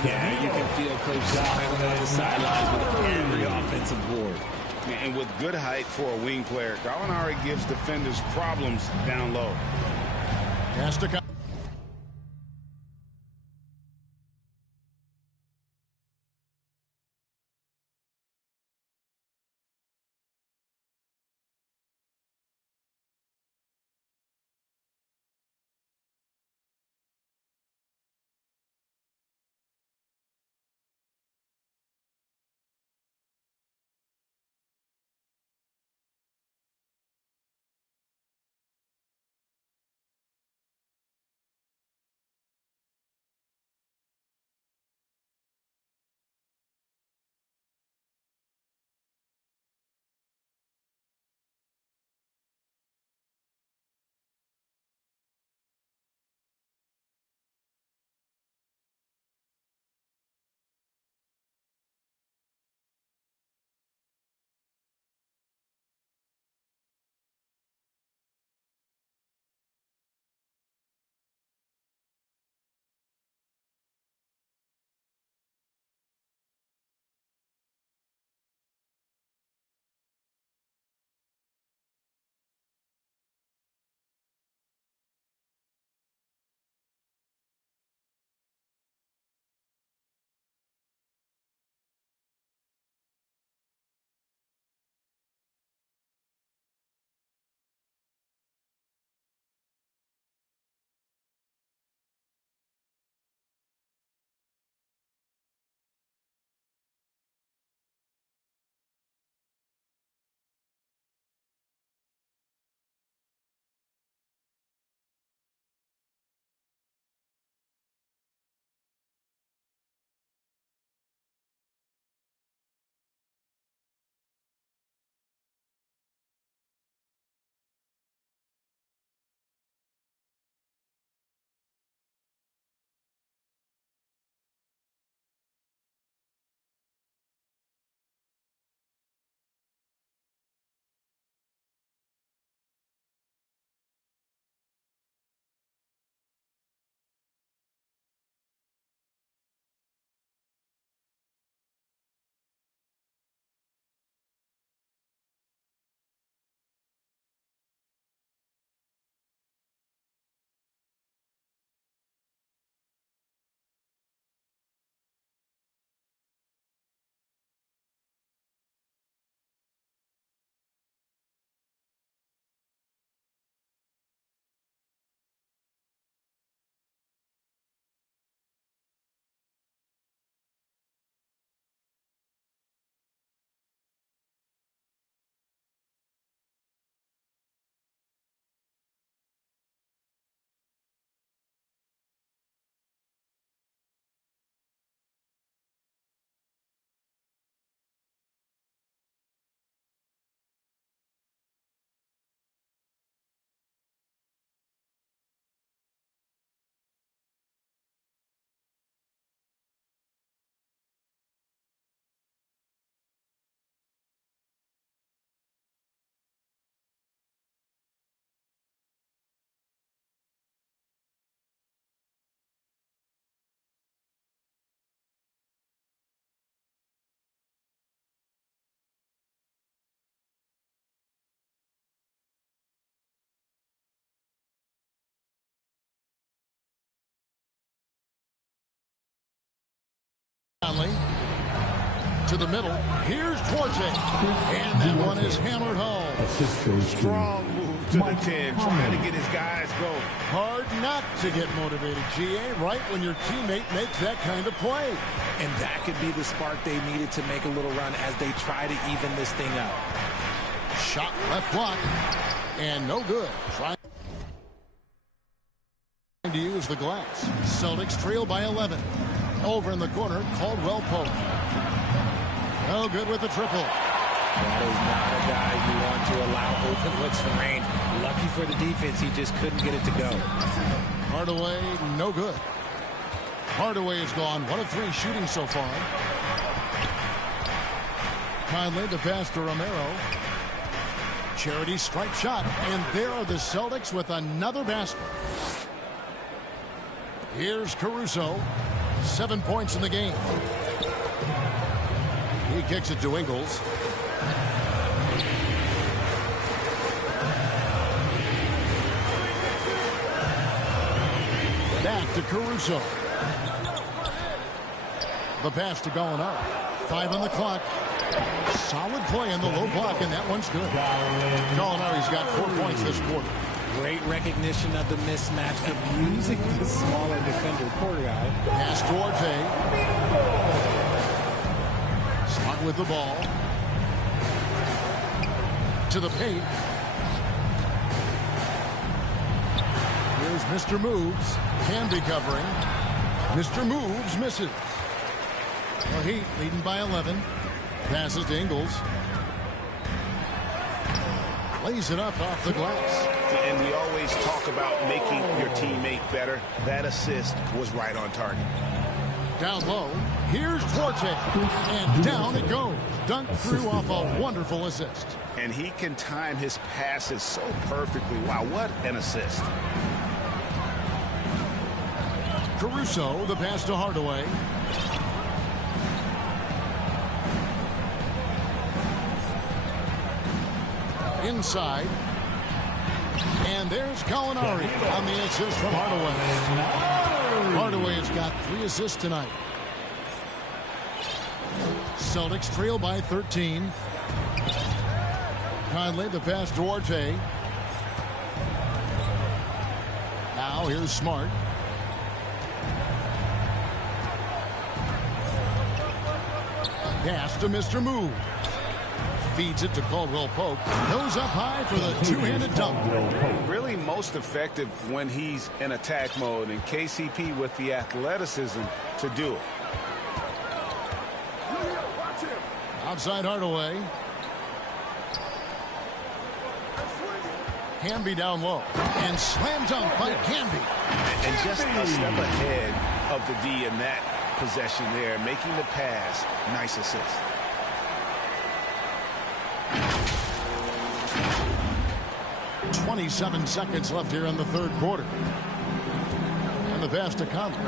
Yeah, you can feel Coach smiling on the sidelines with every offensive board. And with good height for a wing player, Gallinari gives defenders problems down low. Has to come. To the middle. Here's Duarte. And that one is hammered home. Strong move to the 10, trying to get his guys going. Hard not to get motivated, GA, right when your teammate makes that kind of play. And that could be the spark they needed to make a little run as they try to even this thing up. Shot left block. And no good. Trying to use the glass. Celtics trail by 11. Over in the corner, Caldwell Pope. No good with the triple. That is not a guy you want to allow open looks from range. Lucky for the defense, he just couldn't get it to go. Hardaway, no good. Hardaway is gone. 1 of 3 shooting so far. Conley, the pass to Romero. Charity stripe shot. And there are the Celtics with another basket. Here's Caruso. 7 points in the game. He kicks it to Ingles. Back to Caruso. The pass to Gallinari. 5 on the clock. Solid play in the low block, and that one's good. Gallinari's got 4 points this quarter. Great recognition of the mismatch, abusing the smaller defender. Poor guy. Pass Duarte. Smart with the ball. To the paint. Here's Mr. Moves. Can be covering. Mr. Moves misses. The Heat leading by 11. Passes to Ingles. Lays it up off the glass. And we always talk about making your teammate better. That assist was right on target. Down low. Here's Duarte. And down it goes. Dunked through off a wonderful assist. And he can time his passes so perfectly. Wow, what an assist. Caruso, the pass to Hardaway. Inside. And there's Gallinari on the assist from Hardaway. Hardaway has got 3 assists tonight. Celtics trail by 13. Conley, the pass to Duarte. Now here's Smart. Pass to Mr. Move. Feeds it to Caldwell Pope. Goes up high for the two-handed dunk. Really most effective when he's in attack mode, and KCP with the athleticism to do it. Outside Hardaway. Hamby down low. And slam dunk by Hamby. And just a step ahead of the D in that possession there, making the pass. Nice assist. .27 seconds left here in the third quarter. And the pass to Conley.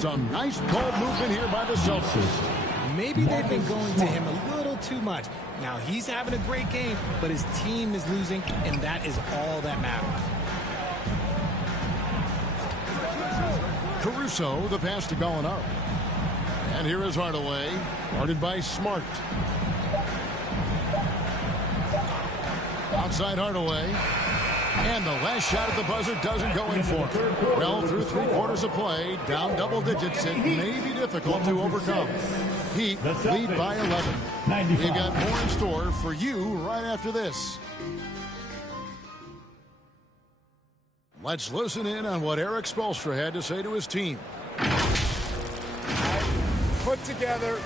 Some nice ball movement here by the Celtics. Maybe they've been going to him a little too much. Now, he's having a great game, but his team is losing, and that is all that matters. Caruso, the pass to Gallinari. And here is Hardaway, guarded by Smart. Outside Hardaway. And the last shot at the buzzer doesn't go in for him. Well, through 3/4 of play, down double digits, it may be difficult to overcome. Heat lead by 11. We've got more in store for you right after this. Let's listen in on what Eric Spoelstra had to say to his team. Put together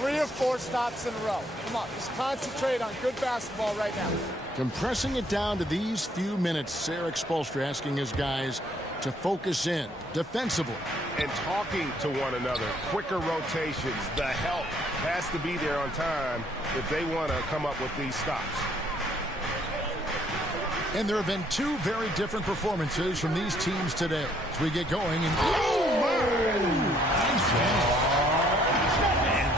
3 or 4 stops in a row. Come on, just concentrate on good basketball right now. Compressing it down to these few minutes, Eric Spoelstra asking his guys to focus in defensively. And talking to one another, quicker rotations, the help has to be there on time if they want to come up with these stops. And there have been 2 very different performances from these teams today. As we get going, and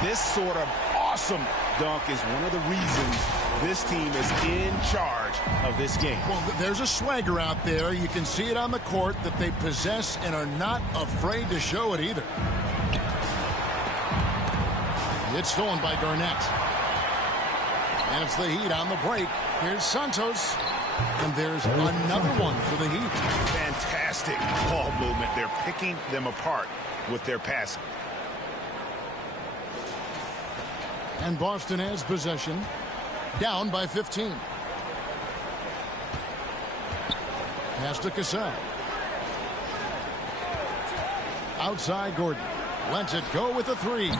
this sort of awesome dunk is one of the reasons this team is in charge of this game. Well, there's a swagger out there. You can see it on the court that they possess and are not afraid to show it either. It's stolen by Garnett. And it's the Heat on the break. Here's Santos. And there's another one for the Heat. Fantastic ball movement. They're picking them apart with their passing. And Boston has possession. Down by 15. Pass to Cassell. Outside Gordon. Lets it go with a 3.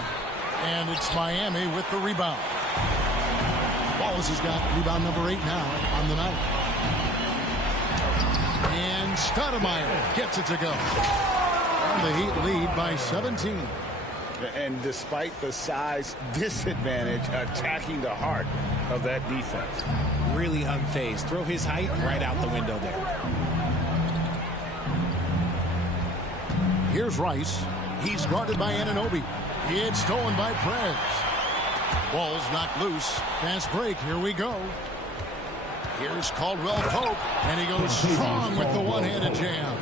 And it's Miami with the rebound. Wallace has got rebound number 8 now on the night. And Stoudemire gets it to go. And the Heat lead by 17. And despite the size disadvantage, attacking the heart of that defense. Really unfazed. Throw his height right out the window there. Here's Rice. He's guarded by Anunoby. It's stolen by Prez. Ball's knocked loose. Fast break. Here we go. Here's Caldwell Pope. And he goes strong with the one-handed jam.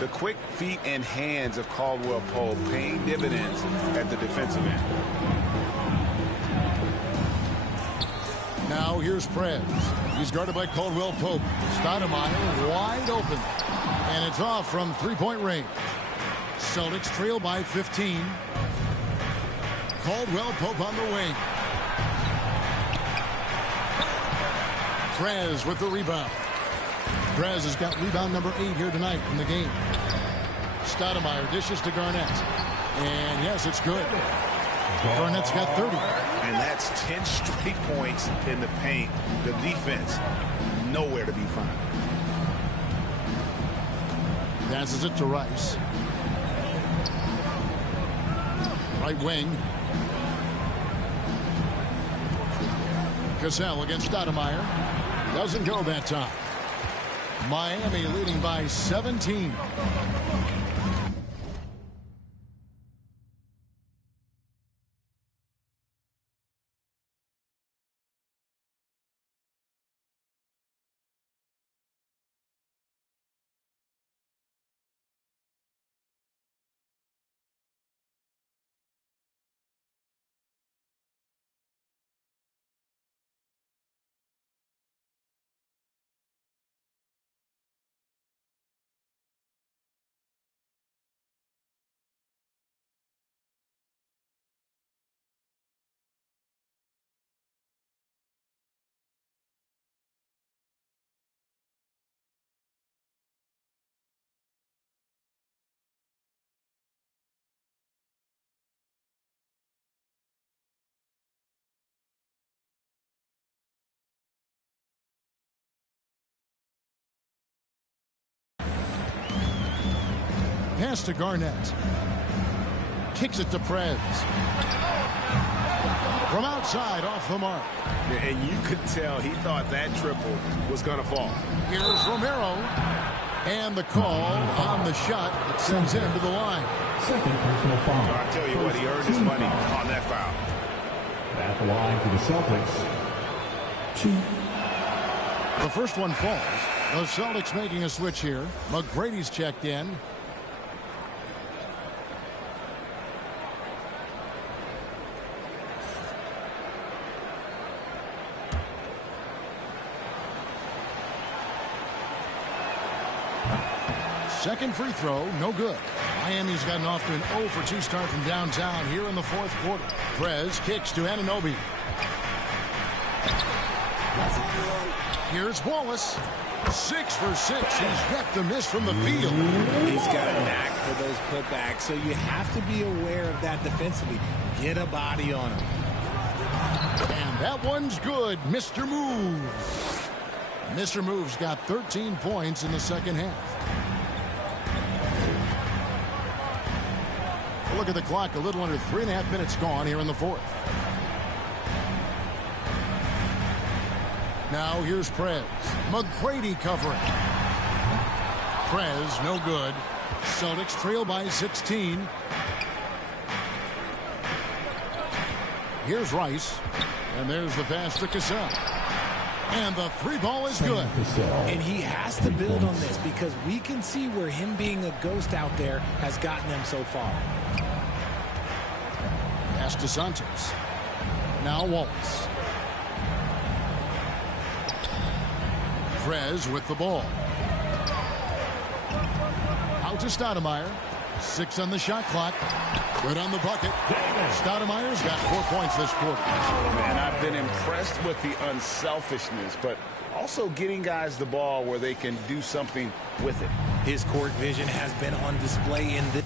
The quick feet and hands of Caldwell Pope paying dividends at the defensive end. Now here's Prez. He's guarded by Caldwell Pope. Stoudemire wide open. And it's off from 3-point range. Celtics trail by 15. Caldwell Pope on the wing. Prez with the rebound. Prez has got rebound number 8 here tonight in the game. Stoudemire dishes to Garnett. And yes, it's good. Garnett's got 30. And that's 10 straight points in the paint. The defense, nowhere to be found. Passes it to Rice. Right wing. Cassell against Stoudemire. Doesn't go that time. Miami leading by 17. Pass to Garnett. Kicks it to Prez. From outside, off the mark. And you could tell he thought that triple was going to fall. Here's Romero. And the call on the shot that sends him to the line. Second personal foul. I tell you what, he earned his money on that foul. At the line for the Celtics. 2. The first one falls. The Celtics making a switch here. McGrady's checked in. Second free throw, no good. Miami's gotten off to an 0 for 2 start from downtown here in the fourth quarter. Prez kicks to Anunoby. Here's Wallace. 6 for 6. He's yet to miss from the field. He's got a knack for those putbacks, so you have to be aware of that defensively. Get a body on him. And that one's good. Mr. Moves. Mr. Moves got 13 points in the second half. Look at the clock. A little under 3.5 minutes gone here in the fourth. Now here's Prez. McGrady covering. Prez, no good. Celtics trail by 16. Here's Rice. And there's the pass to Cassell. And the 3 ball is good. And he has to build on this because we can see where him being a ghost out there has gotten them so far. Pass to Santos. Now Wallace. Prez with the ball. Out to Stoudemire. 6 on the shot clock. Good on the bucket. Stoudemire's got 4 points this quarter. Man, I've been impressed with the unselfishness, but also getting guys the ball where they can do something with it. His court vision has been on display in this.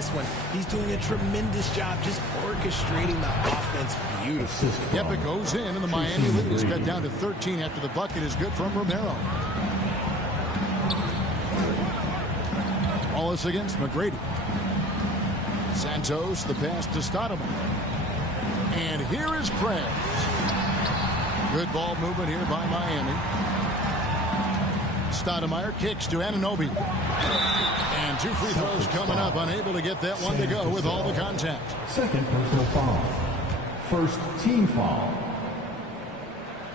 this one. He's doing a tremendous job just orchestrating the offense beautifully. Yep, it goes in, and the Miami lead is cut down to 13 after the bucket is good from Romero. Wallace against McGrady. Santos, the pass to Stoudemire. And here is Prez. Good ball movement here by Miami. Stoudemire kicks to Anunoby. And 2 free throws coming up. Unable to get that one to go with all the contact. Second personal foul. First team foul.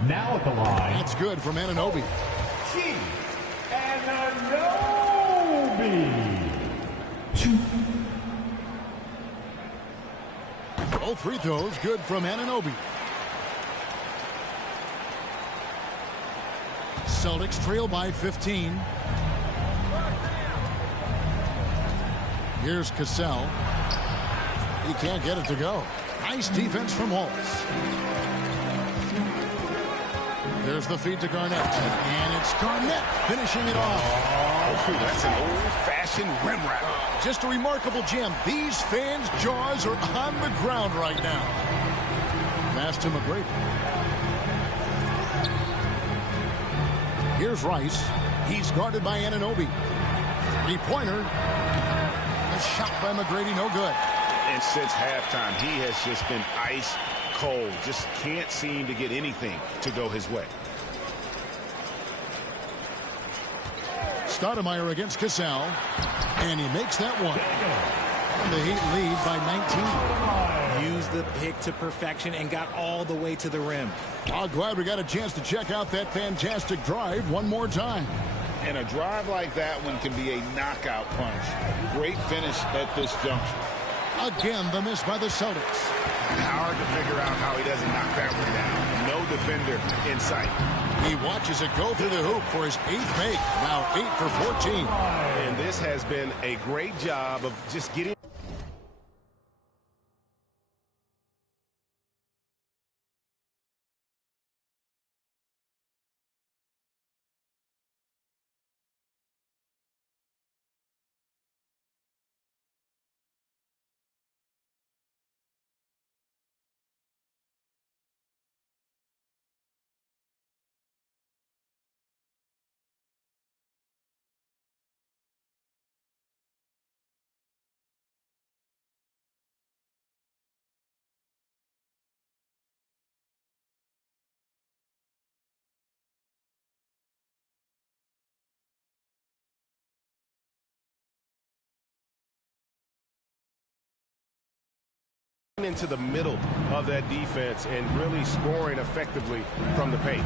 Now at the line. That's good from Anunoby. Team Anunoby. 2. Both free throws good from Anunoby. Celtics trail by 15. Here's Cassell. He can't get it to go. Nice defense from Wallace. There's the feed to Garnett. And it's Garnett finishing it off. Oh, that's an old-fashioned rim wrap. Just a remarkable gem. These fans' jaws are on the ground right now. Pass to McGrady. Here's Rice. He's guarded by Anunoby. Three-pointer. A shot by McGrady, no good. And since halftime, he has just been ice cold. Just can't seem to get anything to go his way. Stoudemire against Cassell. And he makes that one. And the Heat lead by 19. Used the pick to perfection and got all the way to the rim. I'm glad we got a chance to check out that fantastic drive one more time. And a drive like that one can be a knockout punch. Great finish at this juncture. Again, the miss by the Celtics. Hard to figure out how he doesn't knock that one down. No defender in sight. He watches it go through the hoop for his 8th make. Now 8 for 14. And this has been a great job of just getting into the middle of that defense and really scoring effectively from the paint.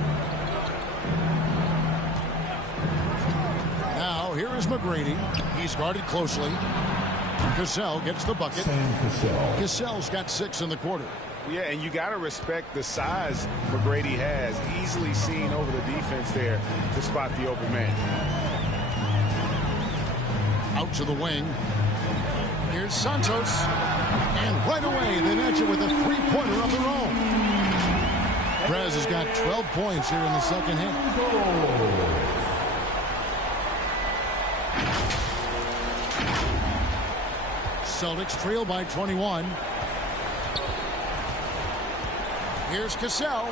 Now here is McGrady. He's guarded closely. Cassell gets the bucket. Cassell's got 6 in the quarter. Yeah, and you got to respect the size McGrady has. Easily seen over the defense there to spot the open man. Out to the wing. Here's Santos. And right away, they match it with a three-pointer of their own. Prez has got 12 points here in the second half. Celtics trail by 21. Here's Cassell.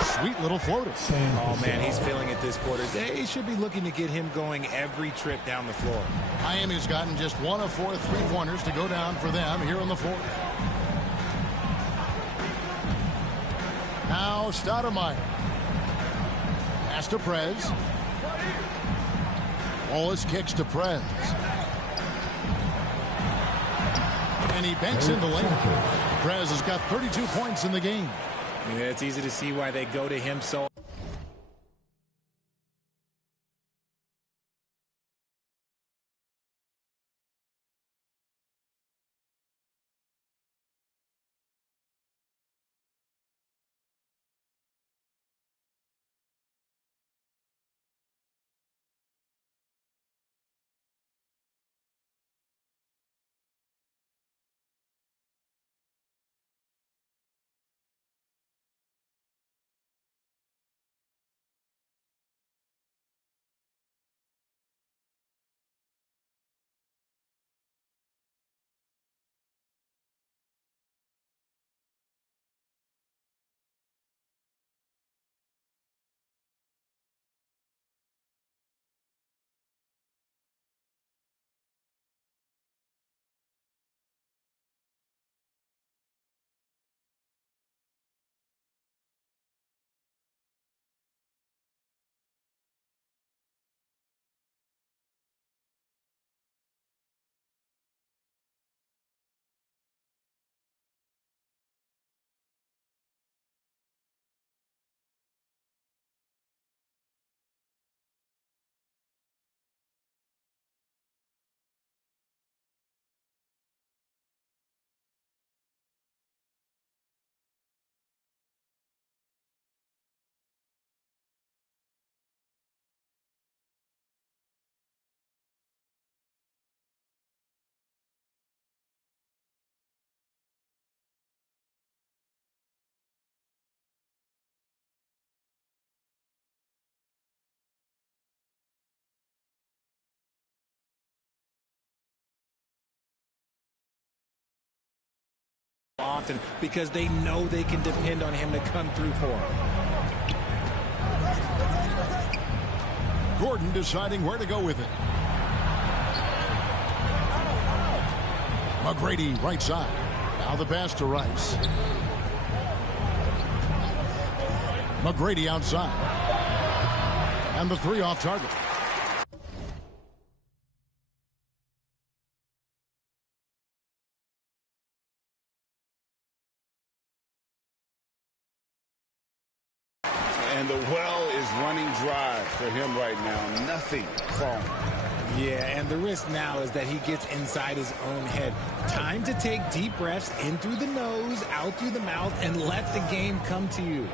Sweet little floater. Oh, man, he's feeling it this quarter. They should be looking to get him going every trip down the floor. Miami's gotten just 1 of 4 three-pointers to go down for them here in the fourth. Now Stoudemire. Pass to Prez. Wallace kicks to Prez. And he banks in the lane. Prez has got 32 points in the game. Yeah, it's easy to see why they go to him so often because they know they can depend on him to come through for them. Gordon deciding where to go with it. McGrady right side. Now the pass to Rice. McGrady outside. And the three off target. And the well is running dry for him right now. Nothing falling. Yeah, and the risk now is that he gets inside his own head. Time to take deep breaths in through the nose, out through the mouth, and let the game come to you.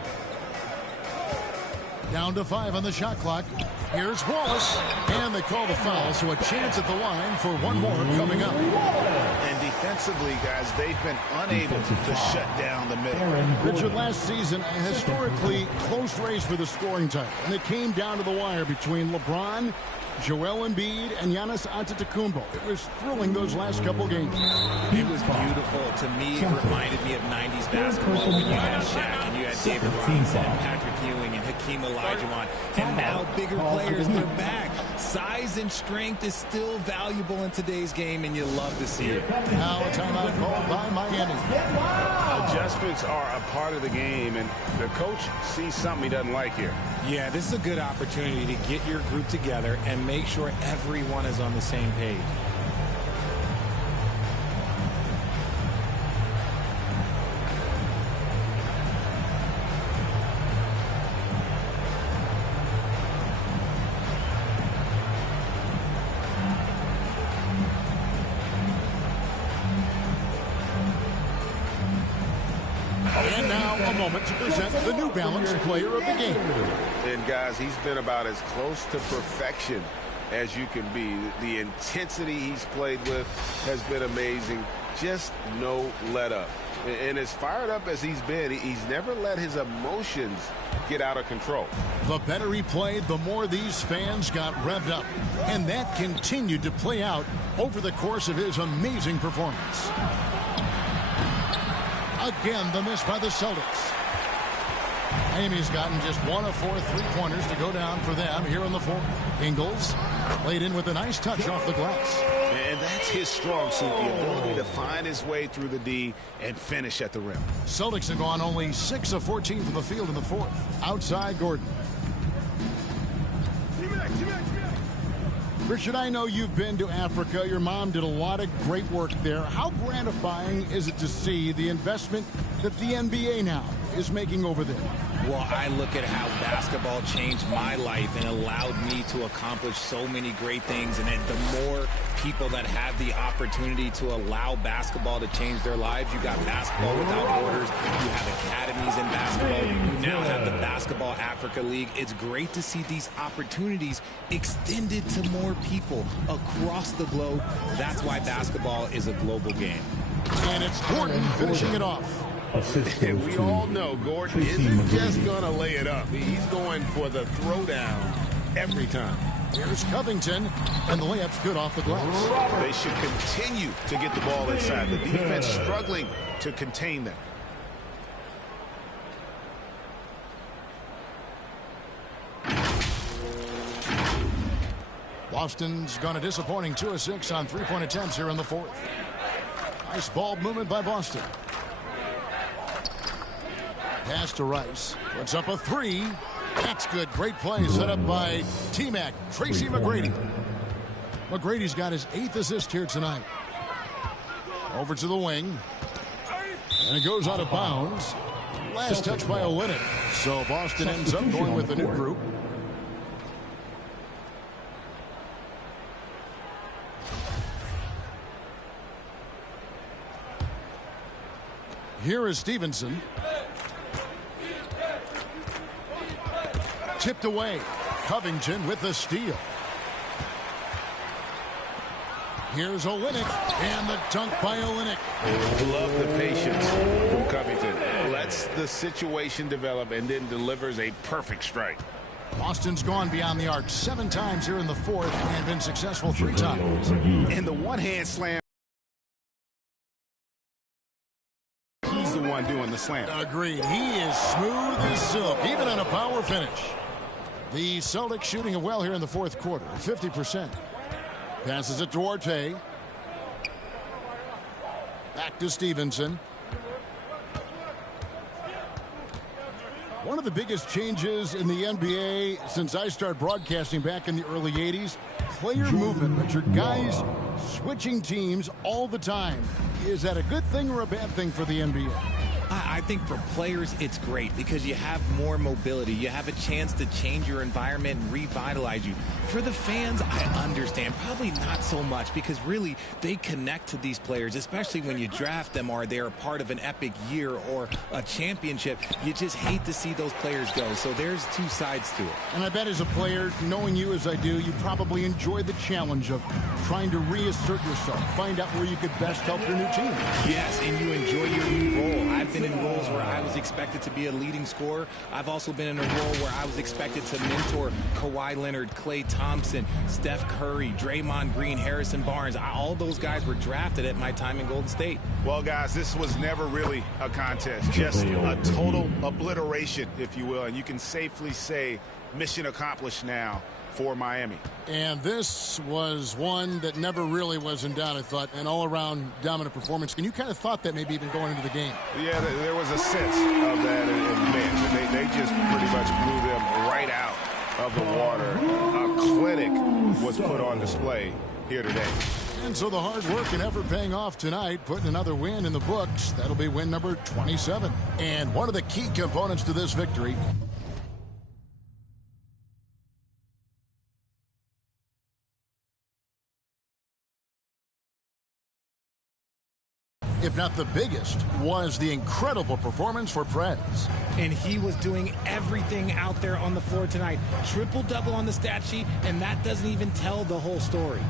Down to 5 on the shot clock. Here's Wallace. And they call the foul, so a chance at the line for one more coming up. And defensively, guys, they've been unable to shut down the middle. Richard, last season, a historically close race for the scoring title. And it came down to the wire between LeBron, Joel Embiid, and Giannis Antetokounmpo. It was thrilling those last couple games. It was beautiful. To me, it reminded me of 90s basketball when you had Shaq and you had David Robinson and Patrick Ewing and Hakeem Olajuwon. And now bigger players, they're back. Size and strength is still valuable in today's game, and you love to see it. Now a timeout called by Miami. Adjustments are a part of the game, and the coach sees something he doesn't like here. Yeah, this is a good opportunity to get your group together and make sure everyone is on the same page. And now a moment to present the New Balance Player of the Game. And guys, he's been about as close to perfection as you can be. The intensity he's played with has been amazing. Just no let up. And as fired up as he's been, he's never let his emotions get out of control. The better he played, the more these fans got revved up. And that continued to play out over the course of his amazing performance. Again, the miss by the Celtics. Miami's gotten just 1 of 4 3-pointers to go down for them here in the fourth. Ingles laid in with a nice touch off the glass. And that's his strong suit, the ability to find his way through the D and finish at the rim. Celtics have gone only 6 of 14 from the field in the fourth. Outside Gordon. Richard, I know you've been to Africa. Your mom did a lot of great work there. How gratifying is it to see the investment that the NBA now is making over there? Well, I look at how basketball changed my life and allowed me to accomplish so many great things. And the more people that have the opportunity to allow basketball to change their lives, you got Basketball Without Borders, you have academies in basketball, you now have the Basketball Africa League. It's great to see these opportunities extended to more people across the globe. That's why basketball is a global game. And it's Gordon finishing it off. And we all know Gordon isn't just going to lay it up. He's going for the throwdown every time. Here's Covington, and the layup's good off the glass. They should continue to get the ball inside. The defense struggling to contain them. Boston's gone a disappointing 2 of 6 on 3-point attempts here in the fourth. Nice ball movement by Boston. Pass to Rice. Puts up a 3. That's good. Great play set up by T-Mac, Tracy McGrady. McGrady's got his 8th assist here tonight. Over to the wing. And it goes out of bounds. Last touch by Olynyk. So Boston ends up going with the new group. Here is Stevenson. Tipped away. Covington with the steal. Here's Olynyk, and the dunk by Olynyk. Love the patience from Covington. Lets the situation develop and then delivers a perfect strike. Boston's gone beyond the arc 7 times here in the fourth and been successful 3 times. And the one-hand slam one doing the slam. Agreed. He is smooth as silk, even on a power finish. The Celtics shooting it well here in the fourth quarter, 50%. Passes it to Duarte. Back to Stevenson. One of the biggest changes in the NBA since I started broadcasting back in the early 80s, player movement, Richard. Guys switching teams all the time. Is that a good thing or a bad thing for the NBA? I think for players, it's great because you have more mobility. You have a chance to change your environment and revitalize you. For the fans, I understand. Probably not so much because really they connect to these players, especially when you draft them or they're a part of an epic year or a championship. You just hate to see those players go. So there's two sides to it. And I bet as a player, knowing you as I do, you probably enjoy the challenge of trying to reassert yourself, find out where you could best help your new team. Yes, and you enjoy your new role. I've been in roles where I was expected to be a leading scorer. I've also been in a role where I was expected to mentor Kawhi Leonard, Klay Thompson, Steph Curry, Draymond Green, Harrison Barnes. All those guys were drafted at my time in Golden State. Well, guys, this was never really a contest. Just a total obliteration, if you will. And you can safely say mission accomplished now for Miami. And this was one that never really was in doubt, I thought, an all-around dominant performance. And you kind of thought that maybe even going into the game. Yeah, there was a sense of that in the bench. They just pretty much blew them right out of the water. A clinic was put on display here today. And so the hard work and effort paying off tonight, putting another win in the books. That'll be win number 27. And one of the key components to this victory, if not the biggest, was the incredible performance for Prez. And he was doing everything out there on the floor tonight. Triple-double on the stat sheet, and that doesn't even tell the whole story.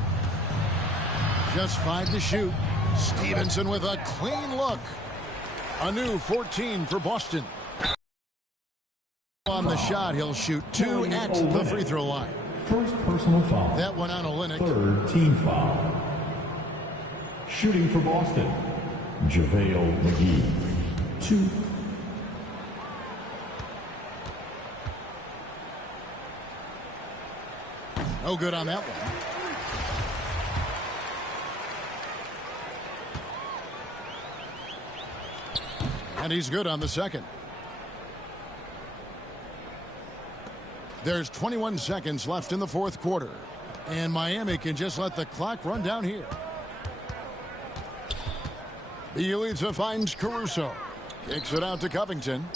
Just 5 to shoot. Stevenson with a clean look. A new 14 for Boston. On the shot, he'll shoot 2 at the free throw line. First personal foul. That one on Olynyk. Third team foul. Shooting for Boston, JaVale McGee. 2. No good on that one. And he's good on the second. There's 21 seconds left in the fourth quarter. And Miami can just let the clock run down here. Bielitsa finds Caruso. Kicks it out to Covington.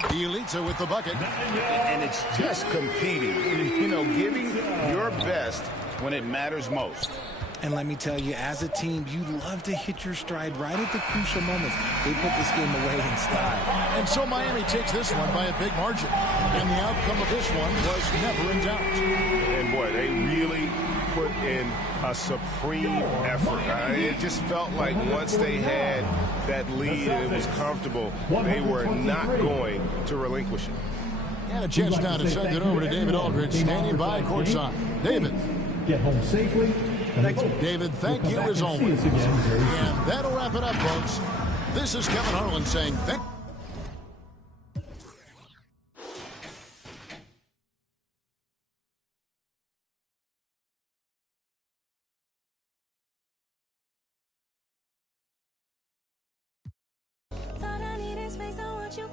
Bielitsa with the bucket. And it's just competing. You know, giving your best when it matters most. And let me tell you, as a team, you love to hit your stride right at the crucial moments. They put this game away in style. And so Miami takes this one by a big margin. And the outcome of this one was never in doubt. And boy, they really put in a supreme effort. It just felt like once they had that lead and it was comfortable, they were not going to relinquish it. And a chance now to send it over to David Aldridge, standing by courtside. David. Get home safely. Thanks, David. Thank you as always. And that'll wrap it up, folks. This is Kevin Harlan saying thank you. Thought I needed space, I want you